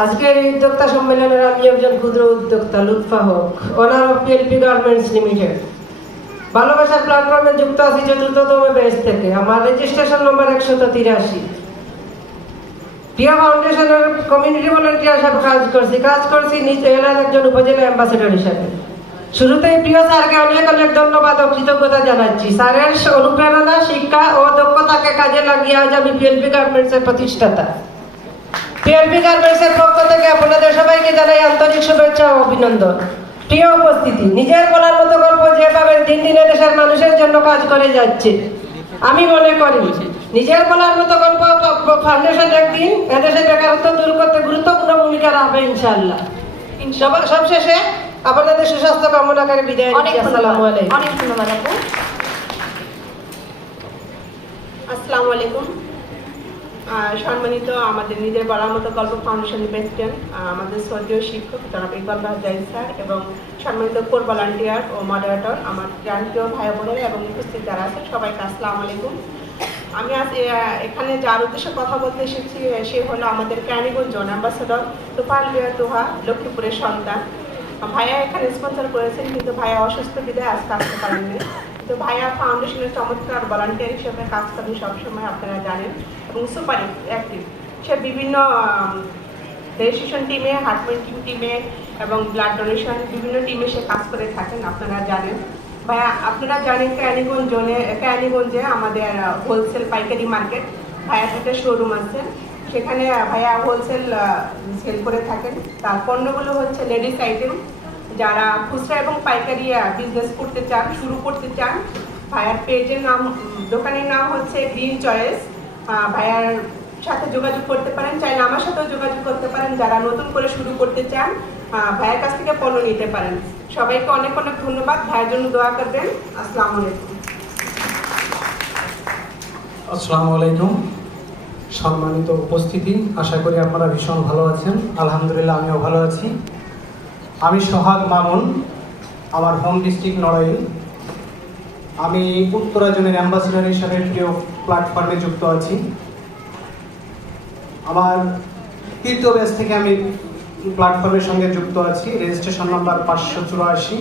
আজকের এই উদ্যোক্তা সম্মেলনের আমি একজন ক্ষুদ্র উদ্যোক্তা, Lutfa Haque, owner of PLP garments limited. ভালোবাসার প্ল্যাটফর্মে যুক্ত আছি ৪র্থতম ব্যাচ থেকে। আমার রেজিস্ট্রেশন নম্বর ১৮৩। প্রিয়া ফাউন্ডেশনের কমিউনিটি ভলান্টিয়ার হিসাবে কাজ করছি নিজ এলাকার একজন উপজেলা অ্যাম্বাসেডর হিসাবে। শুরুতেই প্রিয় স্যারকে অনেক অনেক ধন্যবাদ ও কৃতজ্ঞতা জানাচ্ছি। স্যারের অনুপ্রেরণা, শিক্ষা ও দক্ষতাকে কাজে লাগিয়ে আজ আমি পিএলপি গার্মেন্টসের প্রতিষ্ঠাতা। পিএলপি গার্মেন্টসের পক্ষ থেকে আপনাদের সবাইকে জানাই আন্তরিক শুভেচ্ছা ও অভিনন্দন। প্রিয় উপস্থিতি, নিজের বলার মতো গল্প যেভাবে দিন দিনে দেশের মানুষের জন্য কাজ করে যাচ্ছে, আমি মনে করি নিজের বলার মতো গল্প ফাউন্ডেশন একদিন এদেশের বেকারত্ব দূর করতে গুরুত্বপূর্ণ ভূমিকা রাখবে ইনশাআল্লাহ। সবশেষে আপনাদের সুস্বাস্থ্য কামনা করে বিদায় নিচ্ছি। আসসালামু আলাইকুম। অনেক ধন্যবাদ আপু। আসসালামু আলাইকুম। সম্মানিত আমাদের নিজের বলার মতো গল্প ফাউন্ডেশনের প্রেসিডেন্ট, আমাদের শ্রদ্ধেয় শিক্ষক জনাব ইকবাল জাহিদ স্যার এবং সম্মানিত কোর ভলান্টিয়ার ও মডারেটর, আমার প্রান্তীয় ভাই বোনেরা এবং উপস্থিত যারা আছেন সবাইকে আসসালামু আলাইকুম। আমি আজ এখানে যার উদ্দেশ্যে কথা বলতে এসেছি সে হলো আমাদের ক্যানিগঞ্জ জোন অ্যাম্বাসেডর তোফাল তোহা, লক্ষ্মীপুরের সন্তান। ভাইয়া এখানে স্পন্সর করেছেন, কিন্তু ভাইয়া অসুস্থ বিদায় আজকে আসতে পারেননি। তো ভাইয়া ফাউন্ডেশনের চমৎকার ভলান্টিয়ার হিসেবে কাজ করেন সবসময়, আপনারা জানেন, এবং সুপার অ্যাক্টিভ। সে বিভিন্ন রেজিস্ট্রেশন টিমে, হার্ট মেন্টিং টিমে এবং ব্লাড ডোনেশন বিভিন্ন টিমে সে কাজ করে থাকেন, আপনারা জানেন। ভাইয়া আপনারা জানেন ক্যানিগঞ্জে আমাদের হোলসেল পাইকারি মার্কেট, ভাইয়া একটা শোরুম আছে, সেখানে ভাইয়া হোলসেল সেল করে থাকেন। তার পণ্যগুলো হচ্ছে লেডিস আইটেম। যারা খুচরা এবং পাইকারি বিজনেস করতে চান, শুরু করতে চান, ভাইয়ার পেজের নাম, দোকানের নাম হচ্ছে গ্রিন চয়েস। ভাইয়ার সাথে যোগাযোগ করতে পারেন, চাইলে আমার সাথেও যোগাযোগ করতে পারেন। যারা নতুন করে শুরু করতে চান ভাইয়ের কাছ থেকে পণ্য নিতে পারেন। সবাইকে অনেক অনেক ধন্যবাদ। ভাইয়ের জন্য দোয়া করবেন। আসসালামু আলাইকুম। আসসালামু আলাইকুম। সম্মানিত উপস্থিতি, আশা করি আপনারা ভীষণ ভালো আছেন। আলহামদুলিল্লাহ আমিও ভালো আছি। আমি সোহাগ মামুন, আমার হোম ডিস্ট্রিক্ট নড়াইল। আমি উত্তরা জোনের অ্যাম্বাসেডর হিসাবে প্রিয় প্ল্যাটফর্মে যুক্ত আছি। আমার 3য় ব্যাচ থেকে আমি প্ল্যাটফর্মের সঙ্গে যুক্ত আছি। Registration number 584।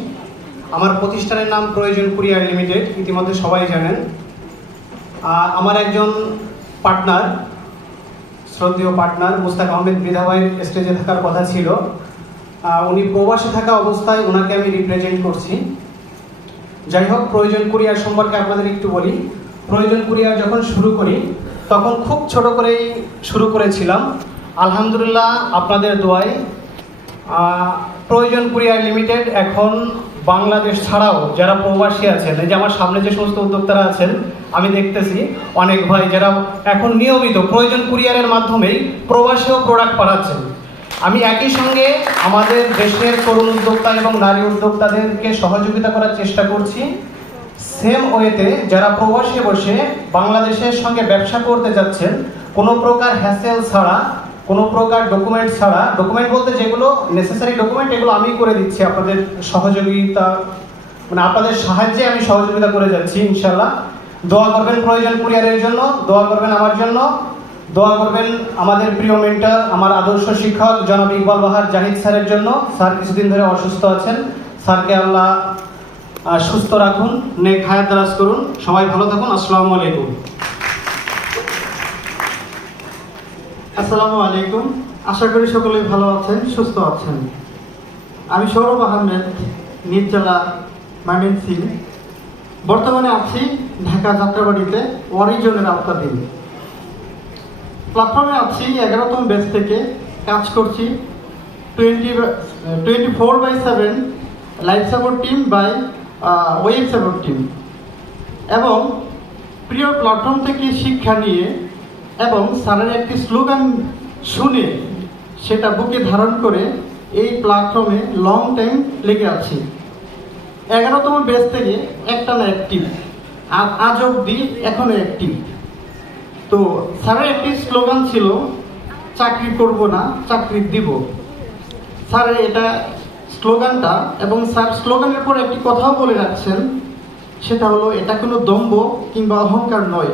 আমার প্রতিষ্ঠানের নাম প্রয়োজন কুরিয়ার লিমিটেড, ইতিমধ্যে সবাই জানেন। আমার একজন পার্টনার, শ্রদ্ধেয় পার্টনার মুস্তাক আহমেদ মৃধা ভাই স্টেজে থাকার কথা ছিল। উনি প্রবাসে থাকা অবস্থায় ওনাকে আমি রিপ্রেজেন্ট করছি। যাই হোক, প্রয়োজন কুরিয়ার সম্পর্কে আপনাদের একটু বলি। প্রয়োজন কুরিয়ার যখন শুরু করি তখন খুব ছোট করেই শুরু করেছিলাম। আলহামদুলিল্লাহ আপনাদের দোয়ায় প্রয়োজন কুরিয়ার লিমিটেড এখন বাংলাদেশ ছাড়াও যারা প্রবাসী আছেন, এই যে আমার সামনে যে সমস্ত উদ্যোক্তারা আছেন আমি দেখতেছি অনেক ভাই যারা এখন নিয়মিত প্রয়োজন কুরিয়ারের মাধ্যমেই প্রবাসীও প্রোডাক্ট পাঠাচ্ছেন। আমি একই সঙ্গে আমাদের দেশের তরুণ উদ্যোক্তা এবং নারী উদ্যোক্তাদেরকে সহযোগিতা করার চেষ্টা করছি। সেম ওয়েতে যারা প্রবাসে বসে বাংলাদেশের সঙ্গে ব্যবসা করতে যাচ্ছেন, কোনো প্রকার হ্যাসেল ছাড়া, কোনো প্রকার ডকুমেন্ট ছাড়া, ডকুমেন্ট বলতে যেগুলো নেসেসারি ডকুমেন্ট এগুলো আমি করে দিচ্ছি আপনাদের সহযোগিতা, মানে আপনাদের সাহায্যে আমি সহযোগিতা করে যাচ্ছি ইনশাল্লাহ। দোয়া করবেন প্রয়োজন কুরিয়ারের জন্য, দোয়া করবেন আমার জন্য, দোয়া করবেন আমাদের প্রিয় মেন্টর, আমার আদর্শ শিক্ষক জনাব ইকবাল বাহার জাহিদ স্যারের জন্য। স্যার কিছুদিন ধরে অসুস্থ আছেন, স্যারকে আল্লাহ সুস্থ রাখুন, নেক হায়াত দারাজ করুন। সবাই ভালো থাকুন। আসসালামু আলাইকুম। আসসালামু আলাইকুম। আশা করি সকলেই ভালো আছেন, সুস্থ আছেন। আমি সৌরভ আহমেদ, নিজ জেলা ময়মনসিংহ। বর্তমানে আছি ঢাকা যাত্রাবাড়িতে অরিজনের আওতাধীন। প্ল্যাটফর্মে আছি 11তম ব্যাচ থেকে, কাজ করছি 24/7 life support team by web support team, এবং প্রিয় প্ল্যাটফর্ম থেকে শিক্ষা নিয়ে এবং স্যারের একটি স্লোগান শুনে সেটা বুকে ধারণ করে এই প্ল্যাটফর্মে লং টাইম লেগে আছি। 11তম ব্যাচ থেকে একটানা অ্যাক্টিভ, আর আজ অবধি এখনো অ্যাক্টিভ। তো স্যারের একটি স্লোগান ছিল, চাকরি করব না, চাকরি দিব। স্যারের এটা স্লোগানটা, এবং স্যার স্লোগানের পর একটি কথাও বলে রাখছেন, সেটা হলো এটা কোনো দম্ভ কিংবা অহংকার নয়,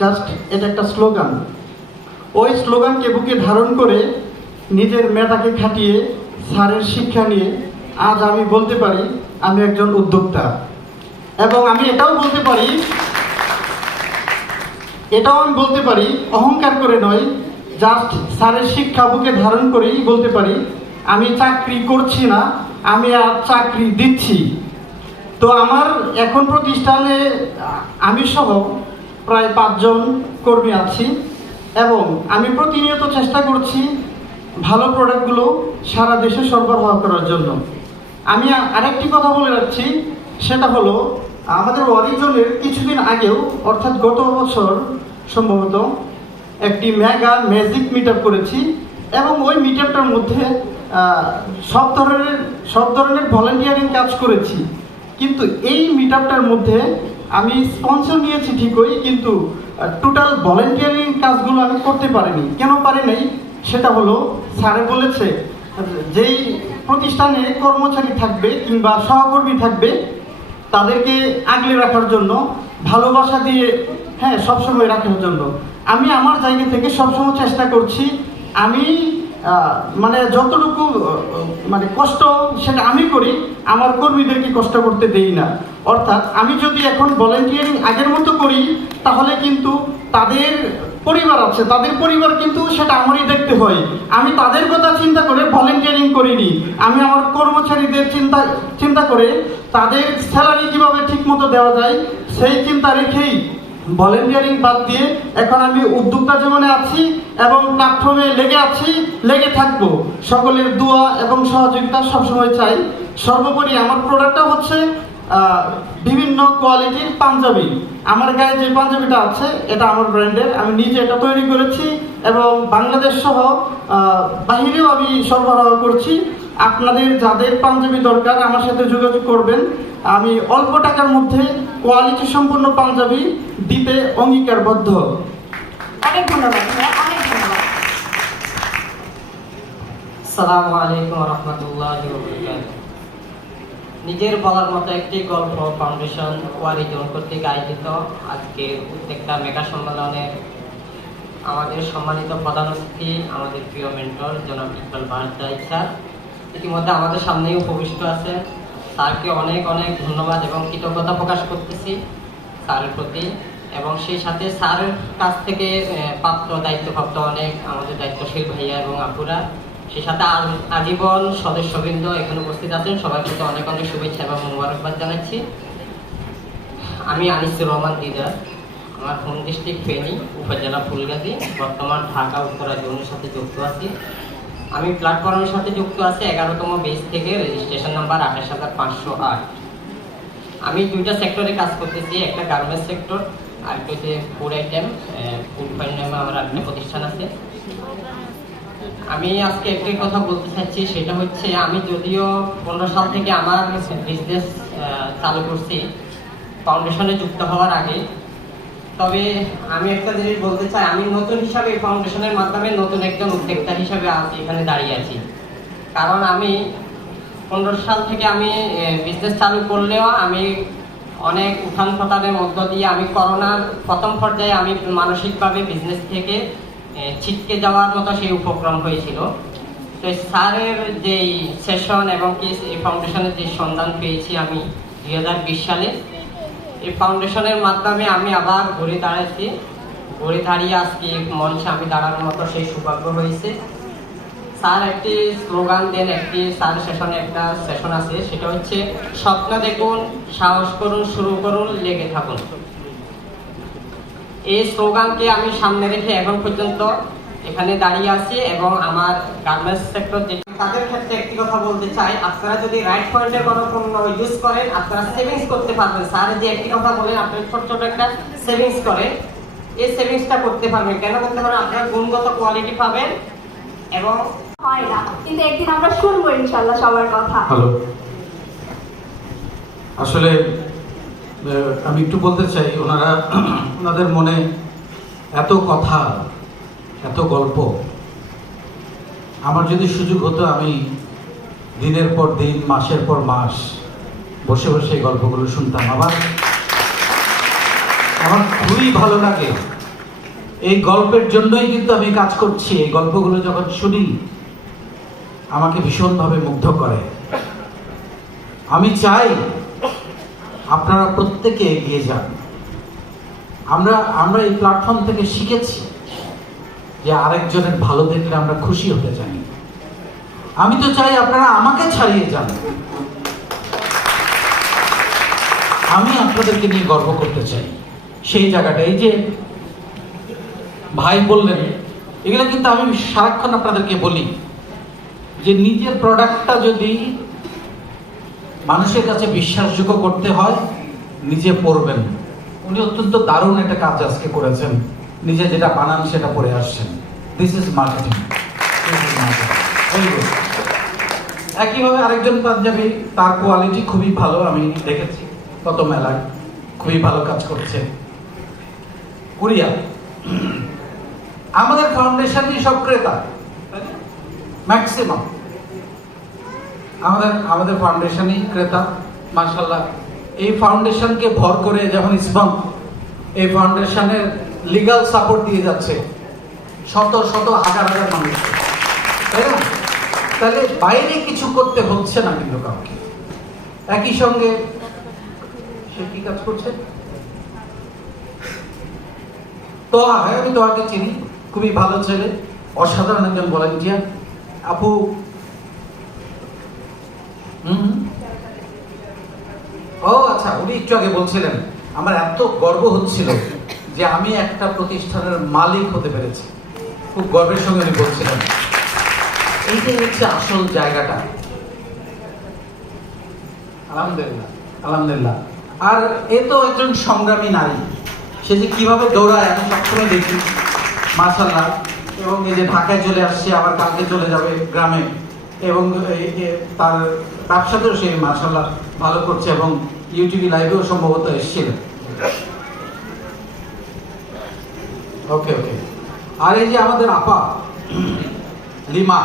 জাস্ট এটা একটা স্লোগান। ওই স্লোগানকে বুকে ধারণ করে নিজের মেধাকে খাটিয়ে স্যারের শিক্ষা নিয়ে আজ আমি বলতে পারি আমি একজন উদ্যোক্তা। এবং আমি এটাও বলতে পারি অহংকার করে নয়, জাস্ট স্যারের শিক্ষা বুকে ধারণ করেই বলতে পারি আমি চাকরি করছি না, আমি আর চাকরি দিচ্ছি। তো আমার এখন প্রতিষ্ঠানে আমি সহ প্রায় 5 জন কর্মী আছি, এবং আমি প্রতিনিয়ত চেষ্টা করছি ভালো প্রোডাক্টগুলো সারা দেশে সরবরাহ করার জন্য। আমি আরেকটি কথা বলে রাখছি, সেটা হলো আমাদের অরিজনের কিছুদিন আগেও, অর্থাৎ গত বছর সম্ভবত, একটি মেগা ম্যাজিক মিট আপ করেছি, এবং ওই মিট আপটার মধ্যে সব ধরনের ভলান্টিয়ারিং কাজ করেছি। কিন্তু এই মিট আপটার মধ্যে আমি স্পন্সর নিয়েছি ঠিকই, কিন্তু টোটাল ভলান্টিয়ারিং কাজগুলো আমি করতে পারিনি। কেন পারি নাই? সেটা হলো স্যারে বলেছে যেই প্রতিষ্ঠানে কর্মচারী থাকবে কিংবা সহকর্মী থাকবে তাদেরকে আগলে রাখার জন্য, ভালোবাসা দিয়ে সবসময় রাখার জন্য। আমি আমার জায়গা থেকে সবসময় চেষ্টা করছি, আমি মানে যতটুকু মানে কষ্ট সেটা আমি করি, আমার কর্মীদেরকে কষ্ট করতে দেই না। অর্থাৎ আমি যদি এখন ভলান্টিয়ারিং আগের মতো করি, তাহলে কিন্তু তাদের পরিবার আছে, তাদের পরিবার কিন্তু সেটা আমারই দেখতে হয়। আমি তাদের কথা চিন্তা করে ভলান্টিয়ারিং করিনি, আমি আমার কর্মচারীদের চিন্তা করে তাদের স্যালারি কীভাবে ঠিকমতো দেওয়া যায় সেই চিন্তা রেখেই ভলান্টিয়ারিং বাদ দিয়ে এখন আমি উদ্যোক্তা জীবনে আছি, এবং প্ল্যাটফর্মে লেগে থাকবো। সকলের দোয়া এবং সহযোগিতা সবসময় চাই। সর্বোপরি আমার প্রোডাক্টটা হচ্ছে বিভিন্ন কোয়ালিটির পাঞ্জাবি। আমার গায়ে যে পাঞ্জাবিটা আছে এটা আমার ব্র্যান্ডের, আমি নিজে এটা তৈরি করেছি, এবং বাংলাদেশ সহ বাহিরেও আমি সরবরাহ করছি। আপনাদের যাদের পাঞ্জাবি দরকার আমার সাথে যোগাযোগ করবেন। আমি অল্প টাকার মধ্যে কোয়ালিটি সম্পূর্ণ পাঞ্জাবি দিতে অঙ্গীকারবদ্ধ। অনেক ধন্যবাদ, অনেক ধন্যবাদ। আসসালামু আলাইকুম ওয়া রাহমাতুল্লাহি ওয়া বারাকাতুহু। নিজের বলার মতো একটি গল্প ফাউন্ডেশন ওয়ারিজন কর্তৃক আয়োজিত আজকের উদ্যোক্তা মেগা সম্মেলনে আমাদের সম্মানিত প্রধান অতিথি, আমাদের প্রিয় মেন্টর জনাব ইকবাল বাহার জাহিদ স্যার ইতিমধ্যে আমাদের সামনেই উপবিষ্ট আছেন। স্যারকে অনেক অনেক ধন্যবাদ এবং কৃতজ্ঞতা প্রকাশ করতেছি স্যারের প্রতি, এবং সেই সাথে স্যারের কাছ থেকে প্রাপ্ত দায়িত্বপ্রাপ্ত অনেক আমাদের দায়িত্বশীল ভাইয়া এবং আপুরা, সেই সাথে আজীবন সদস্যবৃন্দ এখানে উপস্থিত আছেন, সবাইকে অনেক অনেক শুভেচ্ছা এবং মোবারকবাদ জানাচ্ছি। আমি আনিসুর রহমান দিদার, আমার হোম ডিস্ট্রিক্ট ফেনী, উপজেলা ফুলগাজী, বর্তমান ঢাকা উত্তরা জোনের সাথে যুক্ত আছি। আমি প্ল্যাটফর্মের সাথে যুক্ত আছি 11তম বেস থেকে, রেজিস্ট্রেশন নাম্বার 28508। আমি দুইটা সেক্টরে কাজ করতেছি, একটা গার্মেন্টস সেক্টর আর একটা হচ্ছে ফুড আইটেম, ফুড ফাইন নামে আমার একটা প্রতিষ্ঠান আছে। আমি আজকে একটাই কথা বলতে চাচ্ছি, সেটা হচ্ছে আমি যদিও 15 সাল থেকে আমার বিজনেস চালু করছি ফাউন্ডেশনে যুক্ত হওয়ার আগে, তবে আমি একটা জিনিস বলতে চাই, আমি নতুন হিসাবে এই ফাউন্ডেশনের মাধ্যমে নতুন একজন উদ্যোক্তা হিসাবে আজ এখানে দাঁড়িয়ে আছি। কারণ আমি 15 সাল থেকে আমি বিজনেস চালু করলেও আমি অনেক উত্থান পতনের মধ্য দিয়ে আমি করোনার প্রথম পর্যায়ে আমি মানসিকভাবে বিজনেস থেকে ছিটকে যাওয়ার মতো সেই উপক্রম হয়েছিল। তো স্যারের যেই সেশন এবং কি এই ফাউন্ডেশনের যে সন্ধান পেয়েছি আমি 2020 সালে, এই ফাউন্ডেশনের মাধ্যমে আমি আবার ঘুরে দাঁড়িয়ে আজকে মঞ্চে আমি দাঁড়ানোর মতো সেই সৌভাগ্য হয়েছে। স্যার একটি স্লোগান দেন, একটি স্যার সেশনে একটা সেশন আছে, সেটা হচ্ছে স্বপ্ন দেখুন, সাহস করুন, শুরু করুন, লেগে থাকুন। এই স্লোগানকে আমি সামনে রেখে এখন পর্যন্ত এখানে দাঁড়িয়ে আছি এবং আমার গার্মেন্টস সেক্টর তাদের ক্ষেত্রে একটি কথা বলতে চাই, আপনারা যদি রাইট পয়েন্টের কোনো পণ্য ইউজ করেন আপনারা সেভিংস করতে পারবেন। স্যার যে একটি কথা বলেন, আপনি ছোট ছোট একটা সেভিংস করেন, এই সেভিংসটা করতে পারবেন। কেন করতে পারবেন? আপনারা গুণগত কোয়ালিটি পাবেন এবং হয় না, কিন্তু একদিন আমরা শুনবো ইনশাআল্লাহ সবার কথা। হ্যালো, আসলে আমি একটু বলতে চাই, ওনাদের মনে এত কথা, এত গল্প, আমার যদি সুযোগ হতো আমি দিনের পর দিন, মাসের পর মাস বসে বসে এই গল্পগুলো শুনতাম। আমার খুবই ভালো লাগে, এই গল্পের জন্যই কিন্তু আমি কাজ করছি। এই গল্পগুলো যখন শুনি আমাকে ভীষণভাবে মুগ্ধ করে। আমি চাই আপনারা প্রত্যেকে এগিয়ে যান। আমরা এই প্ল্যাটফর্ম থেকে শিখেছি যে আরেকজনের ভালো দেখলে আমরা খুশি হতে চাই। আমি তো চাই আপনারা আমাকে ছাড়িয়ে যান, আমি আপনাদেরকে নিয়ে গর্ব করতে চাই। সেই জায়গাটা, এই যে ভাই বললেন, এগুলো কিন্তু আমি সারাক্ষণ আপনাদেরকে বলি যে নিজের প্রোডাক্টটা যদি মানুষের কাছে বিশ্বাসযোগ্য করতে হয়, নিজে পড়বেন। উনি অত্যন্ত দারুণ একটা কাজ আজকে করেছেন, নিজে যেটা বানান সেটা পড়ে আসছেন। This is marketing. একইভাবে আরেকজন পাঞ্জাবি, তার কোয়ালিটি খুবই ভালো, আমি দেখেছি কত মেলায়, খুবই ভালো কাজ করছে। কোরিয়া, আমাদের ফাউন্ডেশনই সব ক্রেতা, ম্যাক্সিমাম আমাদের ফাউন্ডেশনই ক্রেতা। মাশাআল্লাহ, এই ফাউন্ডেশনকে ভর করে যেমন ইসলাম এই ফাউন্ডেশনের লিগ্যাল সাপোর্ট দিয়ে যাচ্ছে শত শত হাজার হাজার মানুষ, তাই না? তাহলে বাইরে কিছু করতে হচ্ছে না কিন্তু কাউকে। একই সঙ্গে সে কি কাজ করছে? তোহা, হ্যাঁ আমি তোহাকে চিনি, খুবই ভালো ছেলে, অসাধারণ একজন ভলান্টিয়ার। আপু ও আচ্ছা, উনি একটু আগে বলছিলেন আমার এত গর্ব হচ্ছিল যে আমি একটা প্রতিষ্ঠানের মালিক হতে পেরেছি। খুব গর্বের সঙ্গে উনি বলছিলেন। এইটাই হচ্ছে আসল জায়গাটা। আলহামদুলিল্লাহ, আলহামদুলিল্লাহ। আর এ তো একজন সংগ্রামী নারী, সে যে কিভাবে দৌড়ায় আমি সবসময় দেখি, মাশাআল্লাহ। এবং এই যে ঢাকায় চলে আসছে, আবার কালকে চলে যাবে গ্রামে, এবং তার ব্যবসাতেও সে মাশাআল্লাহ ভালো করছে, এবং ইউটিভি লাইভেও সম্ভবত এসেছিল। ওকে ওকে। আর এই যে আমাদের আপা লিমা,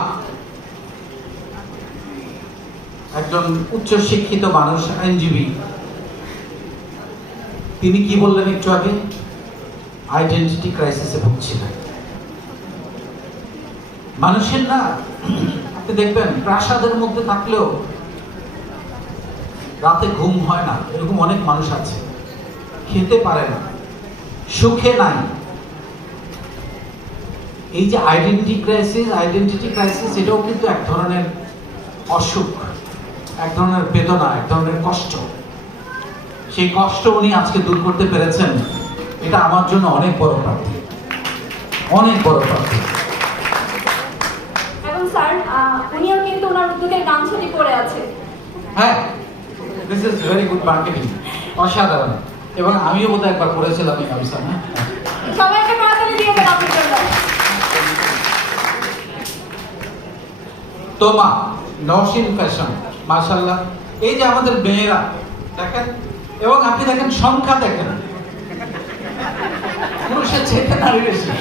একজন উচ্চ শিক্ষিত মানুষ, আইনজীবী, তিনি কি বললেন একটু আগে? আইডেন্টিটি ক্রাইসিসে ভুগছিলেন। মানুষের না, আপনি দেখবেন প্রাসাদের মধ্যে থাকলেও রাতে ঘুম হয় না, এরকম অনেক মানুষ আছে, খেতে পারে না, সুখে নাই। এই যে আইডেন্টিটি ক্রাইসিস এটাও কিন্তু এক ধরনের অসুখ, এক ধরনের বেদনা, এক ধরনের কষ্ট। সেই কষ্ট উনি আজকে দূর করতে পেরেছেন, এটা আমার জন্য অনেক বড় প্রাপ্তি, অনেক বড় প্রাপ্তি। এবং স্যার উনিও কিন্তু ওনার উদ্যোগের গামছাটি পরে আছে। হ্যাঁ, this is very good marketing, অসাধারণ। এবং আমিও বোধহয় একবার করেছিলাম এই গামছা। না, সবাই একটা করতালি দিয়ে দেন আপনার জন্য। তোমা নওশিন ফ্যাশন, মাশাআল্লাহ। এই যে আমাদের মেয়েরা দেখেন, এবং আপনি দেখেন সংখ্যা দেখেন, পুরুষের চেয়ে নারী বেশি,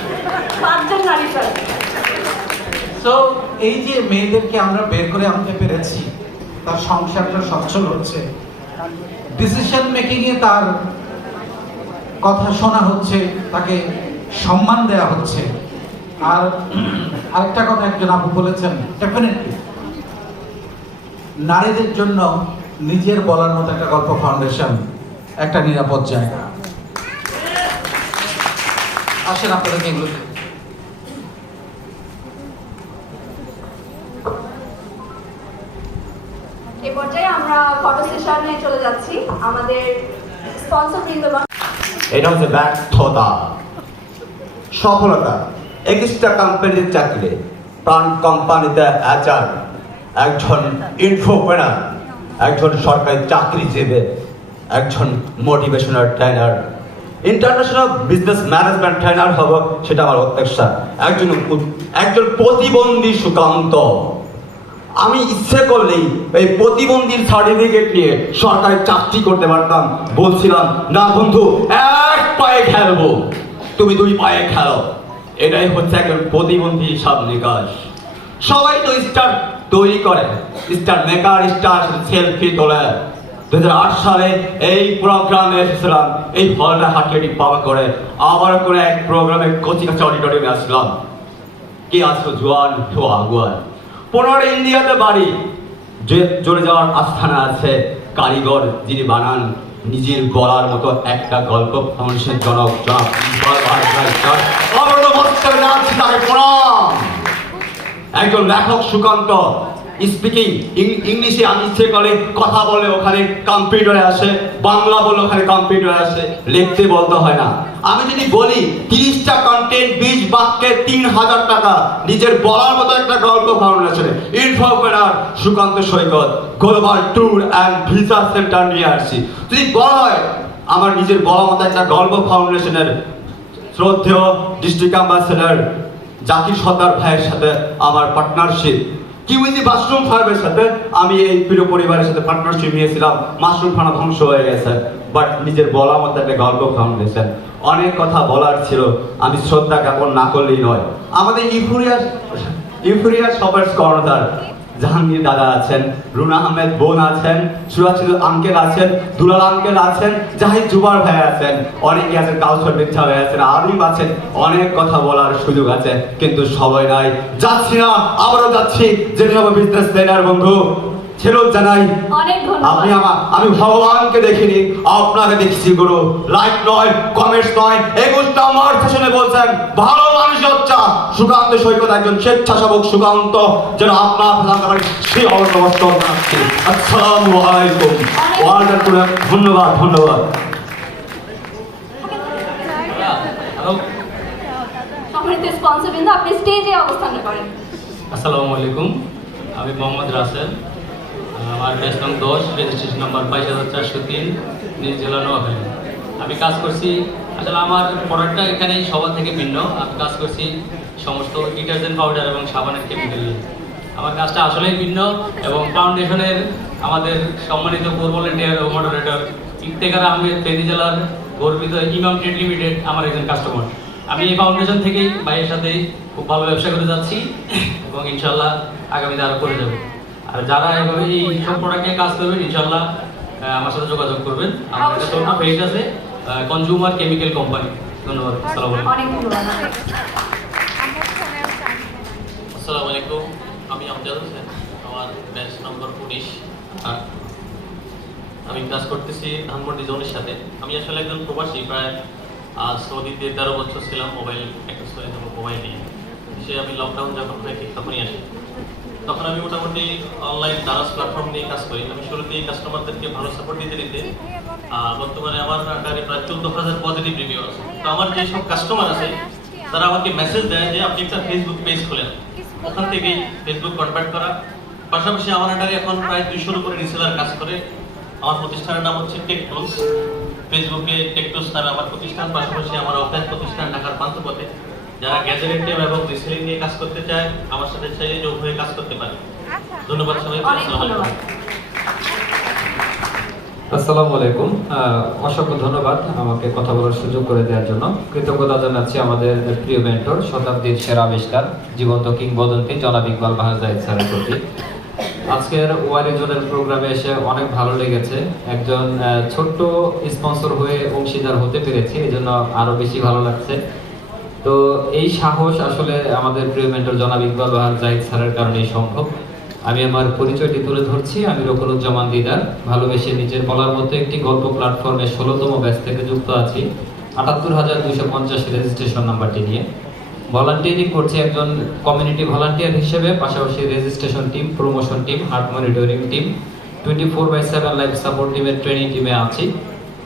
5 জন নারী স্যার। তো এই যে মেয়েদেরকে আমরা বের করে আনতে পেরেছি, তার সংসারটা সচ্ছল হচ্ছে, ডিসিশন মেকিং এ তার কথা শোনা হচ্ছে, তাকে সম্মান দেয়া হচ্ছে। আর আরেকটা কথা একজন আপু বলেছেন, ডেফিনেটলি নারীদের জন্য নিজের বলার মতো একটা গল্প ফাউন্ডেশন একটা নিরাপদ জায়গা। আসেন আপনাদেরকে এগুলো এই পর্যায়ে আমরা ফটো সেশনে চলে যাচ্ছি। আমাদের স্পন্সর বৃন্দগণ, এটা হচ্ছে ব্যর্থতা, সফলতা। এক্সট্রা কোম্পানির চাকরি, প্রাণ কোম্পানিতে HR, একজন ইনফোপ্রেনার, একজন সরকারি চাকরিজীবী, একজন motivational trainer, international business management trainer হব, সেটা আমার উদ্দেশ্যা। একজন প্রতিবন্ধী সুকান্ত। আমি ইচ্ছে করলেই এই প্রতিবন্ধীর সার্টিফিকেট নিয়ে সরকারি চাকরি করতে পারতাম। বলছিলাম না বন্ধু, এক পায়ে খেলবো, তুমি 2 পায়ে খেলো। এটাই হচ্ছে একজন প্রতিবন্ধী হিসাব নিকাশ। সবাই তো স্টার তৈরি করে, স্টার মেকার, স্টার সেলফি তোলে। 2008 সালে এই প্রোগ্রামে এসেছিলাম, এই হলটা হাঁটিয়ে পাওয়া করে, আবার করে এক প্রোগ্রামে কচিকাচা অডিটোরিয়ামে আসলাম। কে আসলো? জোয়ান ও আগুয়ান। 15 ইন্ডিয়াতে বাড়ি, যে চলে যাওয়ার আস্থানা আছে, কারিগর যিনি বানান নিজের বলার মতো একটা গল্প ফাউন্ডেশন জনক একজন লেখক সুকান্ত। স্পিকিং ইংলিশে আমি ইচ্ছে করে কথা বলে ওখানে কম্পিউটারে আসে, বাংলা বলে ওখানে কম্পিউটারে আসে, লিখতে বলতে হয় না। আমি যদি বলি 30টা কন্টেন্ট 20 বাক্যে 3000 টাকা, নিজের বলার মতো একটা গল্প ফাউন্ডেশনে infopreneur Sukanta Saikat global tour and visa center নিয়ে আসছি। যদি বলা হয় আমার নিজের বলার মতো একটা গল্প ফাউন্ডেশনের শ্রদ্ধেয় ডিস্ট্রিক্ট অ্যাম্বাসেডর জাকির সর্দার ভাইয়ের সাথে আমার পার্টনারশিপ, কিউইজি মাশরুম ফার্মের সাথে আমি এই প্রিয় পরিবারের সাথে পার্টনারশিপ নিয়েছিলাম। মাশরুম ফার্ম ধ্বংস হয়ে গেছে, বাট নিজের বলার মতো একটা গল্প ফাউন্ডেশন। অনেক কথা বলার ছিল, আমি শ্রদ্ধা জ্ঞাপন না করলেই নয়। আমাদের ইউফোরিয়া শপার্স কর্নার জাহাঙ্গীর দাদা আছেন, রুনা আহমেদ বোন আছেন, সুরাজ আঙ্কেল আছেন, দুলাল আঙ্কেল আছেন, জাহিদ জুবার ভাই আছেন, অনেকে আছেন, কাউসার মিথ্যা ভাই আছেন, আলিম আছেন। অনেক কথা বলার সুযোগ আছে, কিন্তু সবাই নাই। যাচ্ছি না, আবারও যাচ্ছি, জেনে যাবো বিজনেস ট্রেনার বন্ধু ছেড়েও জানাই আপনি আমি ভগবানকে দেখিনি, আপনাকে দেখছি গুরু। লাইক নয়, কমেন্টস নয়, 21 নম্বর সেশনে বলছেন ভালো মানুষ হচ্ছে সুকান্ত সৈকত, একজন স্বেচ্ছাসেবক সুকান্ত, যেন আপনার সেই অবস্থা জানাচ্ছি। আসসালামু আলাইকুম, ধন্যবাদ ধন্যবাদ। সম্মানিত স্পন্সর বৃন্দ, আপনি স্টেজে অবস্থান করেন। আসসালামু আলাইকুম, আমি মোহাম্মদ রাসেল, আমার ব্যাচ নং 10, রেজিস্ট্রেশন নাম্বার 22403, নিজ জেলা নোয়াখালী। আমি কাজ করছি, আসলে আমার প্রোডাক্টটা এখানে সবার থেকে ভিন্ন। আমি কাজ করছি সমস্ত ডিটারজেন্ট পাউডার এবং সাবানের কেমিক্যাল নিয়ে। আমার কাজটা আসলেই ভিন্ন, এবং ফাউন্ডেশনের আমাদের সম্মানিত কোর ভলেন্টিয়ার ও মডারেটর ইফতেখার আহমেদ ফেনী জেলার গর্বিত ইমাম ট্রেড লিমিটেড আমার একজন কাস্টমার। আমি এই ফাউন্ডেশন থেকেই ভাইয়ের সাথে খুব ভালো ব্যবসা করে যাচ্ছি, এবং ইনশাল্লাহ আগামীতে আরও করে যাবো। আর যারা এভাবে এই সব প্রোডাক্টে কাজ করবেন, ইনশাল্লাহ আমার সাথে যোগাযোগ করবেন। আমার একটা ছোট পেজ আছে, কনজিউমার কেমিক্যাল কোম্পানি। ধন্যবাদ। আসসালামু আলাইকুম, আমি আমজাদ হোসেন, আমার ব্যাচ নম্বর 19। আমি কাজ করতেছি ধানমন্ডি জোনের সাথে। আমি আসলে একজন প্রবাসী, প্রায় সৌদিতে 13 বছর ছিলাম মোবাইল অ্যাক্সেসরিজ এবং মোবাইল নিয়ে। সে আমি লকডাউন যখন হয় ঠিক তখনই আসি। তখন আমি মোটামুটি অনলাইন দারাজ প্ল্যাটফর্ম নিয়ে কাজ করি। আমি শুরুতেই কাস্টমারদেরকে ভালো সাপোর্ট দিতে দিতে বর্তমানে আমার আকারে প্রায় 14,000 পজিটিভ রিভিউ আছে। তো আমার যেসব কাস্টমার আছে তারা আমাকে মেসেজ দেয় যে আপনি একটা ফেসবুক পেজ খোলেন, ওখান থেকেই ফেসবুক কন্ট্যাক্ট করা। পাশাপাশি আমার আন্ডারে এখন প্রায় 200-র উপরে রিসেলার কাজ করে। আমার প্রতিষ্ঠানের নাম হচ্ছে টেকটুলস। ফেসবুকে টেকটুলস নামে আমার প্রতিষ্ঠান, পাশাপাশি আমার অফলাইন প্রতিষ্ঠান ঢাকার পান্থপথে। যারা গ্যাজেট এবং রিসেলিং নিয়ে কাজ করতে চায় আমার সাথে চাইলে যোগ হয়ে কাজ করতে পারে। ধন্যবাদ সবাইকে। আসসালামু আলাইকুম। অসংখ্য ধন্যবাদ আমাকে কথা বলার সুযোগ করে দেওয়ার জন্য। কৃতজ্ঞতা জানাচ্ছি আমাদের প্রিয় মেন্টর, শতাব্দীর সেরা আবিষ্কার, জীবন্ত কিংবদন্তি জনাব ইকবাল বাহার জাহিদ স্যারের প্রতি। আজকের ওয়ারি জোনের প্রোগ্রামে এসে অনেক ভালো লেগেছে। একজন ছোট্ট স্পন্সর হয়ে অংশীদার হতে পেরেছি, এই জন্য আরো বেশি ভালো লাগছে। তো এই সাহস আসলে আমাদের প্রিয় মেন্টর জনাব ইকবাল বাহার জাহিদ স্যারের কারণেই সম্ভব। আমি আমার পরিচয়টি তুলে ধরছি। আমি রকুনুজ্জামান দিদার, ভালোবেসে নিজের বলার মতো একটি গল্প প্ল্যাটফর্মে 16তম ব্যাচ থেকে যুক্ত আছি ৭৮,২৫০ রেজিস্ট্রেশন নাম্বারটি নিয়ে। ভলান্টিয়ারিং করছি একজন কমিউনিটি ভলান্টিয়ার হিসেবে, পাশাপাশি registration team, promotion team, heart monitoring team, 24/7 life support টিমের ট্রেনিং টিমে আছি,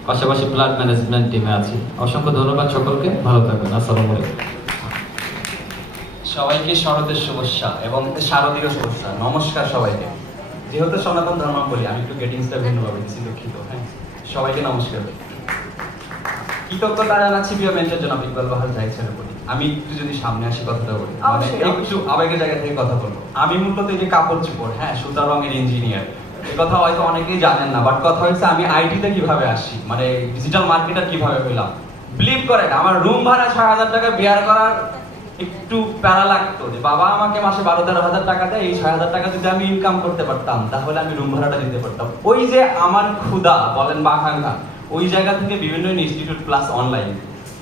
পাশাপাশি ব্লাড ম্যানেজমেন্ট টিমে আছি। অসংখ্য ধন্যবাদ সকলকে, ভালো থাকবেন। আসসালামু আলাইকুম। সবাইকে শরতের শুভেচ্ছা এবং শারদীয় শুভেচ্ছা। নমস্কার সবাইকে। যেহেতু সনাতন ধর্মাবলী, আমি একটু গেটিংসটা ভিন্নভাবে দিচ্ছি, দুঃখিত। হ্যাঁ, সবাইকে নমস্কার। কৃতজ্ঞতা জানাচ্ছি প্রিয় মেন্টর জনাব ইকবাল বাহার জাহিদ স্যারের প্রতি। আমি একটু যদি সামনে আসি কথাটা বলি, মানে একটু আবেগের জায়গা থেকে কথা বলবো। আমি মূলত এই যে কাপড় চোপড়, হ্যাঁ, সুতা রঙের ইঞ্জিনিয়ার, এই কথা হয়তো অনেকেই জানেন না, বাট কথা হচ্ছে আমি আইটিতে কিভাবে আসি, মানে ডিজিটাল মার্কেটার কিভাবে হইলাম। বিলিভ করেন, আমার রুম ভাড়া 6,000 টাকা বিয়ার করার একটু প্যারা লাগতো যে বাবা আমাকে মাসে 12-13,000 টাকা দেয়, এই 6,000 টাকা যদি আমি ইনকাম করতে পারতাম তাহলে আমি রুম ভাড়াটা দিতে পারতাম। ওই যে আমার ক্ষুধা বলেন বা আকাঙ্ক্ষা, ওই জায়গা থেকে বিভিন্ন ইনস্টিটিউট প্লাস অনলাইন,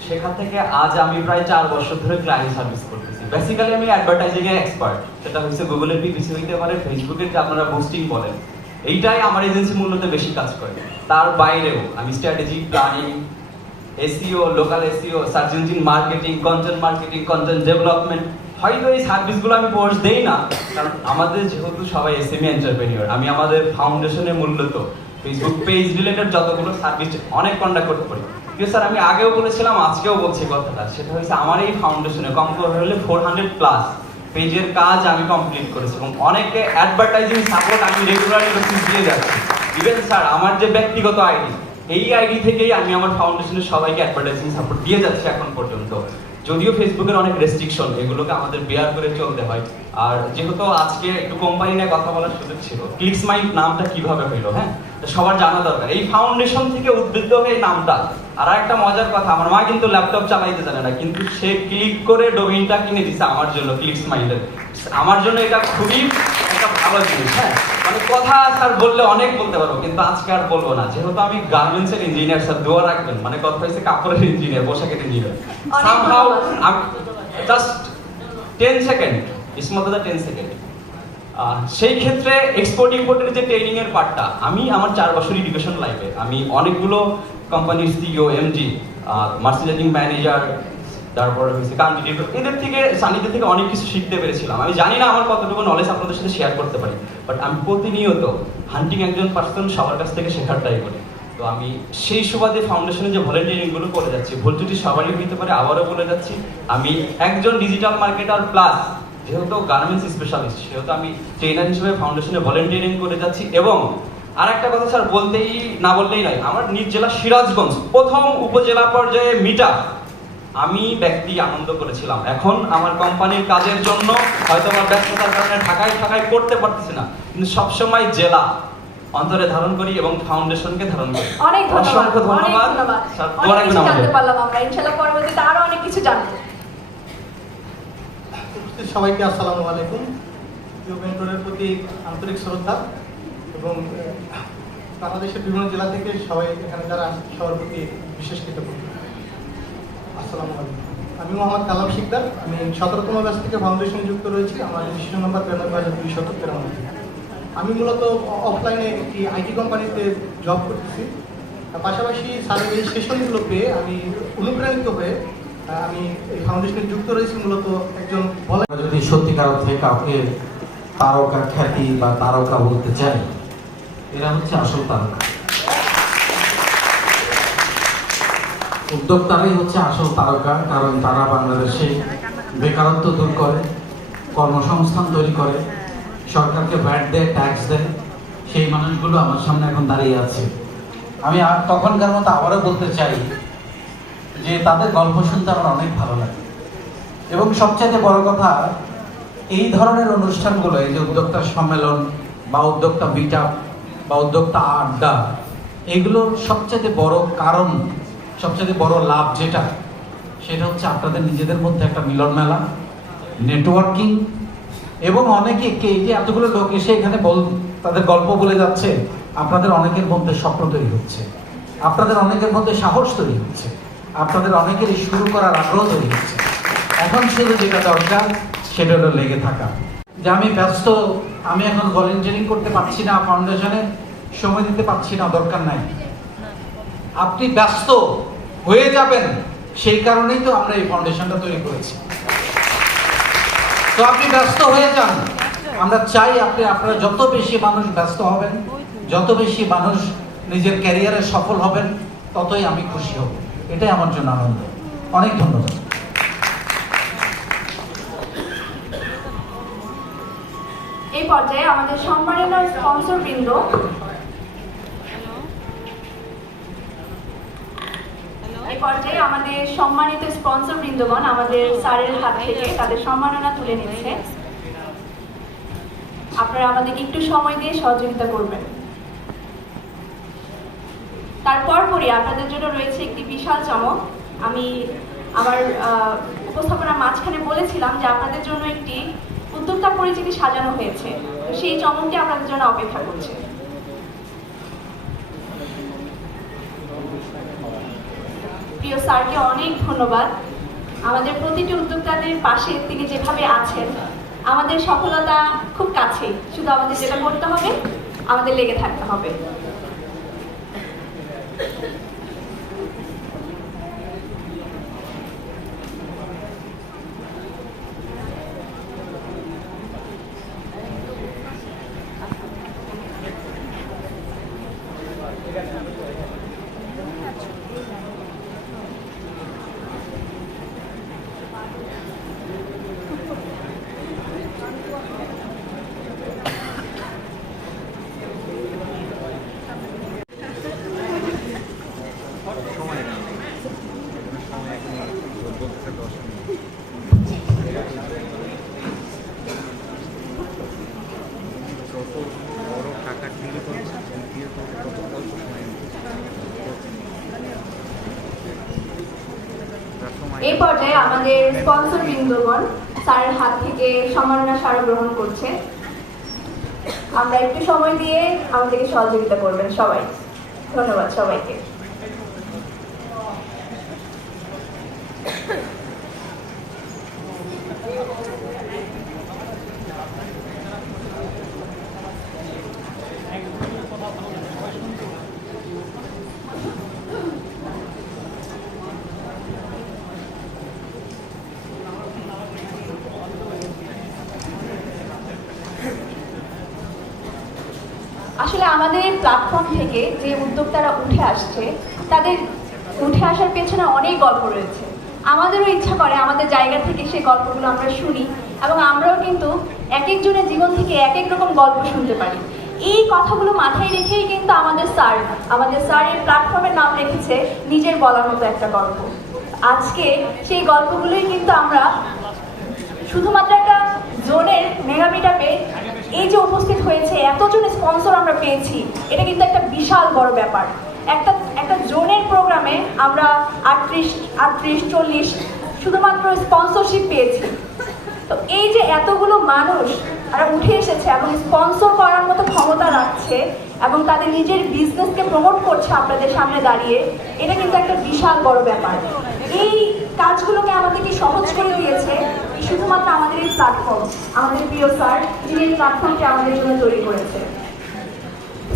সেখান থেকে আজ আমি প্রায় 4 বছর ধরে ক্লায়েন্ট সার্ভিস করতেছি। বেসিক্যালি আমি অ্যাডভার্টাইজিং এর এক্সপার্ট, সেটা হচ্ছে গুগলের পিপিসি হইতে পারে, ফেসবুকের যে আপনারা বুস্টিং বলেন, এইটাই আমার এজেন্সি মূলত বেশি কাজ করে। তার বাইরেও আমি strategy, planning, SEO, local SEO, search engine marketing, content development. হয়তো এই সার্ভিসগুলো আমি পোস্ট দেই না, কারণ আমাদের যেহেতু সবাই এসএমই এন্টারপ্রেনিউর, আমি আমাদের ফাউন্ডেশনে মূলত ফেসবুক পেজ রিলেটেড যতগুলো সার্ভিস অনেক কন্ডাক্ট করতে পারি। কিন্তু স্যার আমি আগেও বলেছিলাম, আজকেও বলছি কথাটা, সেটা হচ্ছে আমার এই ফাউন্ডেশনে কম করে হলে 400+ পেজের কাজ আমি কমপ্লিট করেছি এবং অনেকে অ্যাডভার্টাইজিং সাপোর্ট আমি রেগুলারলি দিয়ে যাচ্ছি। ইভেন স্যার আমার যে ব্যক্তিগত আইডি, এই আইডি থেকেই আমি আমার ফাউন্ডেশনের সবাইকে অ্যাডভার্টাইজিং সাপোর্ট দিয়ে যাচ্ছি এখন পর্যন্ত। যদিও ফেসবুকের অনেক রেস্ট্রিকশন, এগুলোকে আমাদের বেয়ার করে চলতে হয়। আর যেহেতু আজকে একটু কোম্পানি নিয়ে কথা বলার সুযোগ ছিল, ক্লিকস মাইন্ড নামটা কিভাবে হইলো, হ্যাঁ, সবার জানা দরকার। এই ফাউন্ডেশন থেকে উদ্বৃত্ত হয়ে নামটা। আর একটা মজার কথা, আমার মা কিন্তু ল্যাপটপ চালাইতে জানে না, কিন্তু সে ক্লিক করে ডোমেইনটা কিনে দিচ্ছে আমার জন্য, ক্লিকস মাইন্ডের। আমার জন্য এটা খুবই একটা ভালো জিনিস। হ্যাঁ, মানে কথা স্যার বললে অনেক বলতে পারবো, কিন্তু আজকে আর বলবো না, যেহেতু আমি গার্মেন্টস এর ইঞ্জিনিয়ার। স্যার দোয়া রাখবেন, মানে কথা হচ্ছে কাপড়ের ইঞ্জিনিয়ার, পোশাকের engineer. Somehow just 10 second, small 10 second. সেই ক্ষেত্রে এক্সপোর্ট ইম্পোর্টের যে ট্রেনিং এর পার্টটা, আমি আমার 4 বছর এডুকেশন লাইফে আমি অনেকগুলো কোম্পানির সিইও, এমডি, মার্চেন্ডিং ম্যানেজার, তারপরে হচ্ছে কান্ট্রি, এদের থেকে সানিদের থেকে অনেক কিছু শিখতে পেরেছিলাম। আমি জানি না আমার কতটুকু নলেজ আপনাদের সাথে শেয়ার করতে পারি, বাট আমি প্রতিনিয়ত হান্টিং একজন পার্সন সবার কাছ থেকে শেখার ট্রাই করি। তো আমি সেই সুবাদে ফাউন্ডেশনে যে ভলেন্টিয়ারিংগুলো করে যাচ্ছি, ভুল ত্রুটি সবারই হইতে পারে, আবারও বলে যাচ্ছি, আমি একজন ডিজিটাল মার্কেটার প্লাস যেহেতু গার্মেন্টস স্পেশালিস্ট, সেহেতু আমি ট্রেনার হিসেবে ফাউন্ডেশনে ভলেন্টিয়ারিং করে যাচ্ছি। এবং আর একটা কথা স্যার বলতেই না বললেই নয়, আমার নিজ জেলা সিরাজগঞ্জ প্রথম উপজেলা পর্যায়ে মিটা আমি ব্যক্তি আনন্দ করেছিলাম। এখন আমার কোম্পানির কাজের জন্য হয়তো আমার ব্যস্ততার কারণে ঢাকায় করতে পারতেছি না, কিন্তু সবসময় জেলা অন্তরে ধারণ করি এবং ফাউন্ডেশনকে ধারণ করি। অনেক অসংখ্য ধন্যবাদ স্যার, দোয়া রাখবেন আমাদের। জানতে পারলাম আমরা, ইনশাআল্লাহ পরবর্তীতে আরো অনেক কিছু জানবো। সবাইকে আসসালামু আলাইকুম। প্রিয় মেন্টরের প্রতি আন্তরিক শ্রদ্ধা এবং বাংলাদেশের বিভিন্ন জেলা থেকে সবাই এখানে যারা সবার প্রতি বিশেষ কৃতজ্ঞতা। আসসালামু আলাইকুম। আমি মোহাম্মদ কালাম শিকদার, আমি 17তম ব্যাচ থেকে ফাউন্ডেশনে যুক্ত রয়েছি। আমার রেজিস্ট্রেশন নাম্বার 93,293। আমি মূলত অফলাইনে একটি আইটি কোম্পানিতে জব করতেছি। পাশাপাশি স্যারের এই সেশনগুলো পেয়ে আমি অনুপ্রাণিত হয়ে আমি এই ফাউন্ডেশনে যুক্ত রয়েছি। মূলত একজন যদি সত্যিকার অর্থে কাউকে তারকা খ্যাতি বা তারকা বলতে চাই, এরা হচ্ছে আসল তারকা। উদ্যোক্তারাই হচ্ছে আসল তারকা, কারণ তারা বাংলাদেশে বেকারত্ব দূর করে, কর্মসংস্থান তৈরি করে, সরকারকে ভ্যাট দেয়, ট্যাক্স দেয়। সেই মানুষগুলো আমার সামনে এখন দাঁড়িয়ে আছে। আমি আর তখনকার মতো আবারও বলতে চাই যে তাদের গল্প শুনতে আমার অনেক ভালো লাগে। এবং সবচেয়ে বড় কথা, এই ধরনের অনুষ্ঠানগুলো, এই যে উদ্যোক্তা সম্মেলন বা উদ্যোক্তা মিটআপ বা উদ্যোক্তা আড্ডা, এগুলোর সবচেয়ে বড় কারণ, সবচেয়ে বড় লাভ যেটা, সেটা হচ্ছে আপনাদের নিজেদের মধ্যে একটা মিলন মেলা, নেটওয়ার্কিং, এবং অনেকে এই যে এতগুলো লোক এসে এখানে তাদের গল্প বলে যাচ্ছে, আপনাদের অনেকের মধ্যে স্বপ্ন তৈরি হচ্ছে, আপনাদের অনেকের মধ্যে সাহস তৈরি হচ্ছে, আপনাদের অনেকেরই শুরু করার আগ্রহ তৈরি হচ্ছে। এখন শুধু যেটা দরকার সেটা হলো লেগে থাকা। যে আমি ব্যস্ত, আমি এখন ভলেন্টিয়ারিং করতে পারছি না, ফাউন্ডেশনে সময় দিতে পারছি না, দরকার নাই। আপনি ব্যস্ত হয়ে যাবেন, সেই কারণেই তো আমরা এই ফাউন্ডেশনটা তৈরি করেছি। তো আপনি ব্যস্ত হয়ে যান। আমরা চাই আপনারা যত বেশি মানুষ ব্যস্ত হবেন, যত বেশি মানুষ নিজের ক্যারিয়ারে সফল হবেন, ততই আমি খুশি হব। এটাই আমার জন্য আনন্দ। অনেক ধন্যবাদ। এই পর্যায়ে আমাদের সম্মানিত স্পন্সর বৃন্দ বৃন্দগণ আমাদের স্যারের হাত থেকে তাদের সম্মাননা তুলে নিচ্ছে। আপনারা আমাদেরকে একটু সময় দিয়ে সহযোগিতা করবেন। তারপরই আপনাদের জন্য রয়েছে একটি বিশাল চমক। আমি আমার উপস্থাপনার মাঝখানে বলেছিলাম যে আপনাদের জন্য একটি উদ্যোক্তা পরিচিতি সাজানো হয়েছে, তো সেই চমকটি আপনাদের জন্য অপেক্ষা করছে। প্রিয় স্যারকে অনেক ধন্যবাদ। আমাদের প্রতিটি উদ্যোক্তাদের পাশে তিনি যেভাবে আছেন, আমাদের সফলতা খুব কাছেই। শুধু আমাদের যেটা করতে হবে, আমাদের লেগে থাকতে হবে। এই পর্যায়ে আমাদের স্পন্সর বৃন্দগণ স্যারের হাত থেকে সম্মাননা স্মারক গ্রহণ করছে। আমরা একটু সময় দিয়ে আমাদেরকে সহযোগিতা করবেন সবাই। ধন্যবাদ সবাইকে। আসলে আমাদের প্ল্যাটফর্ম থেকে যে উদ্যোক্তারা উঠে আসছে, তাদের উঠে আসার পেছনে অনেক গল্প রয়েছে। আমাদেরও ইচ্ছা করে আমাদের জায়গা থেকে সেই গল্পগুলো আমরা শুনি, এবং আমরাও কিন্তু এক একজনের জীবন থেকে এক এক রকম গল্প শুনতে পারি। এই কথাগুলো মাথায় রেখেই কিন্তু আমাদের স্যার এই প্ল্যাটফর্মের নাম রেখেছে নিজের বলার মতো একটা গল্প। আজকে সেই গল্পগুলোই কিন্তু আমরা শুধুমাত্র একটা জোনের মেগা মিটআপে এই যে উপস্থিত হয়েছে, এতজন স্পন্সর আমরা পেয়েছি, এটা কিন্তু একটা বিশাল বড় ব্যাপার। একটা জোনের প্রোগ্রামে আমরা 38-40 শুধুমাত্র স্পন্সরশিপ পেয়েছি। তো এই যে এতগুলো মানুষ তারা উঠে এসেছে এবং স্পন্সর করার মতো ক্ষমতা রাখছে এবং তাদের নিজের বিজনেসকে প্রমোট করছে আপনাদের সামনে দাঁড়িয়ে, এটা কিন্তু একটা বিশাল বড় ব্যাপার। এই কাজগুলোকে আমাদেরকে সহজ করে দিয়েছে শুধুমাত্র আমাদের এই প্ল্যাটফর্ম, আমাদের প্রিয় স্যার যিনি এই প্ল্যাটফর্মটি আমাদের জন্য তৈরি করেছে।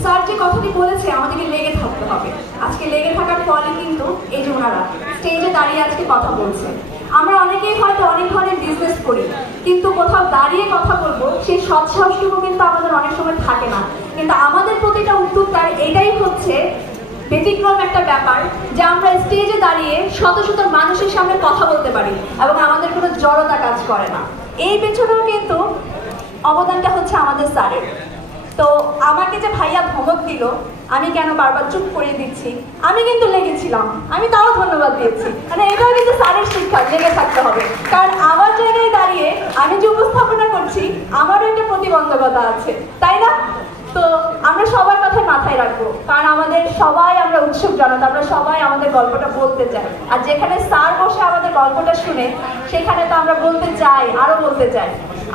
স্যার যে কথাটি বলেছে আমাদেরকে লেগে থাকতে হবে, আজকে লেগে থাকার ফলে কিন্তু এই যে ওনারা স্টেজে দাঁড়িয়ে আজকে কথা বলছে। আমরা অনেকেই হয়তো অনেক ধরনের বিজনেস করি, কিন্তু কোথাও দাঁড়িয়ে কথা বলবো সেই সৎসাহসটুকু কিন্তু আমাদের অনেক সময় থাকে না। কিন্তু আমাদের প্রতিটা উদ্যোক্তার এটাই হচ্ছে ব্যতিক্রম একটা ব্যাপার যে আমরা স্টেজে দাঁড়িয়ে শত শত মানুষের সামনে কথা বলতে পারি এবং আমাদের কোনো জড়তা কাজ করে না। এই পেছনেও কিন্তু অবদানটা হচ্ছে আমাদের স্যারের। তো আমাকে যে ভাইয়া ধমক দিল, আমি কেন বারবার চুপ করিয়ে দিচ্ছি, আমি কিন্তু লেগেছিলাম, আমি তাও ধন্যবাদ দিয়েছি। মানে এটাও কিন্তু স্যারের শিক্ষা, লেগে থাকতে হবে। কারণ আমার জায়গায় দাঁড়িয়ে আমি যে উপস্থাপনা করছি আমারও একটা প্রতিবন্ধকতা আছে, তাই না? তো আমরা সবার কথাই মাথায় রাখবো, কারণ আমাদের সবাই আমরা উৎসুক জনতা, আমরা সবাই আমাদের গল্পটা বলতে চাই। আর যেখানে স্যার বসে আমাদের গল্পটা শুনে সেখানে তো আমরা বলতে চাই, আরো বলতে চাই,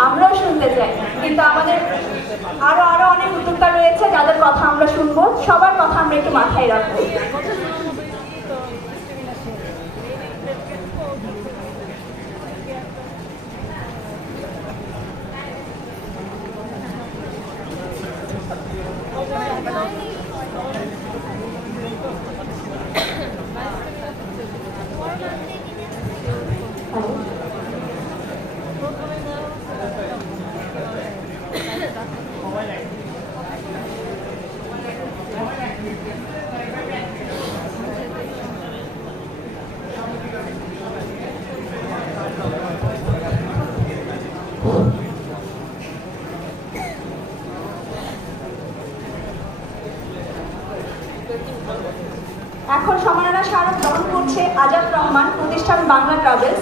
আমরাও শুনতে চাই। কিন্তু আমাদের আরো আরো অনেক উদ্যোক্তা রয়েছে যাদের কথা আমরা শুনবো, সবার কথা আমরা একটু মাথায় রাখবো। এখন সম্মাননা স্মারক গ্রহণ করছে আজাদ রহমান, প্রতিষ্ঠান বাংলা ট্রাভেলস।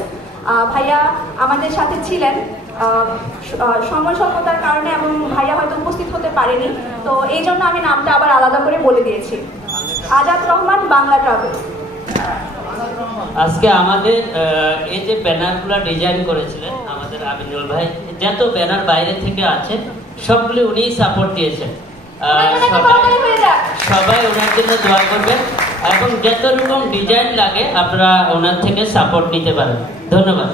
ভাইয়া আমাদের সাথে ছিলেন, সময় স্বল্পতার কারণে এবং ভাইয়া হয়তো উপস্থিত হতে পারেনি, তো এই জন্য আমি নামটা আবার আলাদা করে বলে দিয়েছি। আজাদ রহমান, বাংলা ট্রাভেলস। আজকে আমাদের এই যে ব্যানারগুলো ডিজাইন করেছিলেন আমাদের আমিনুল ভাই, যত ব্যানার বাইরে থেকে আছে সবগুলি উনিই সাপোর্ট দিয়েছেন। সবাই ওনার জন্য দোয়া করবেন এবং যত রকম ডিজাইন লাগে আপনারা ওনার থেকে সাপোর্ট নিতে পারেন। ধন্যবাদ।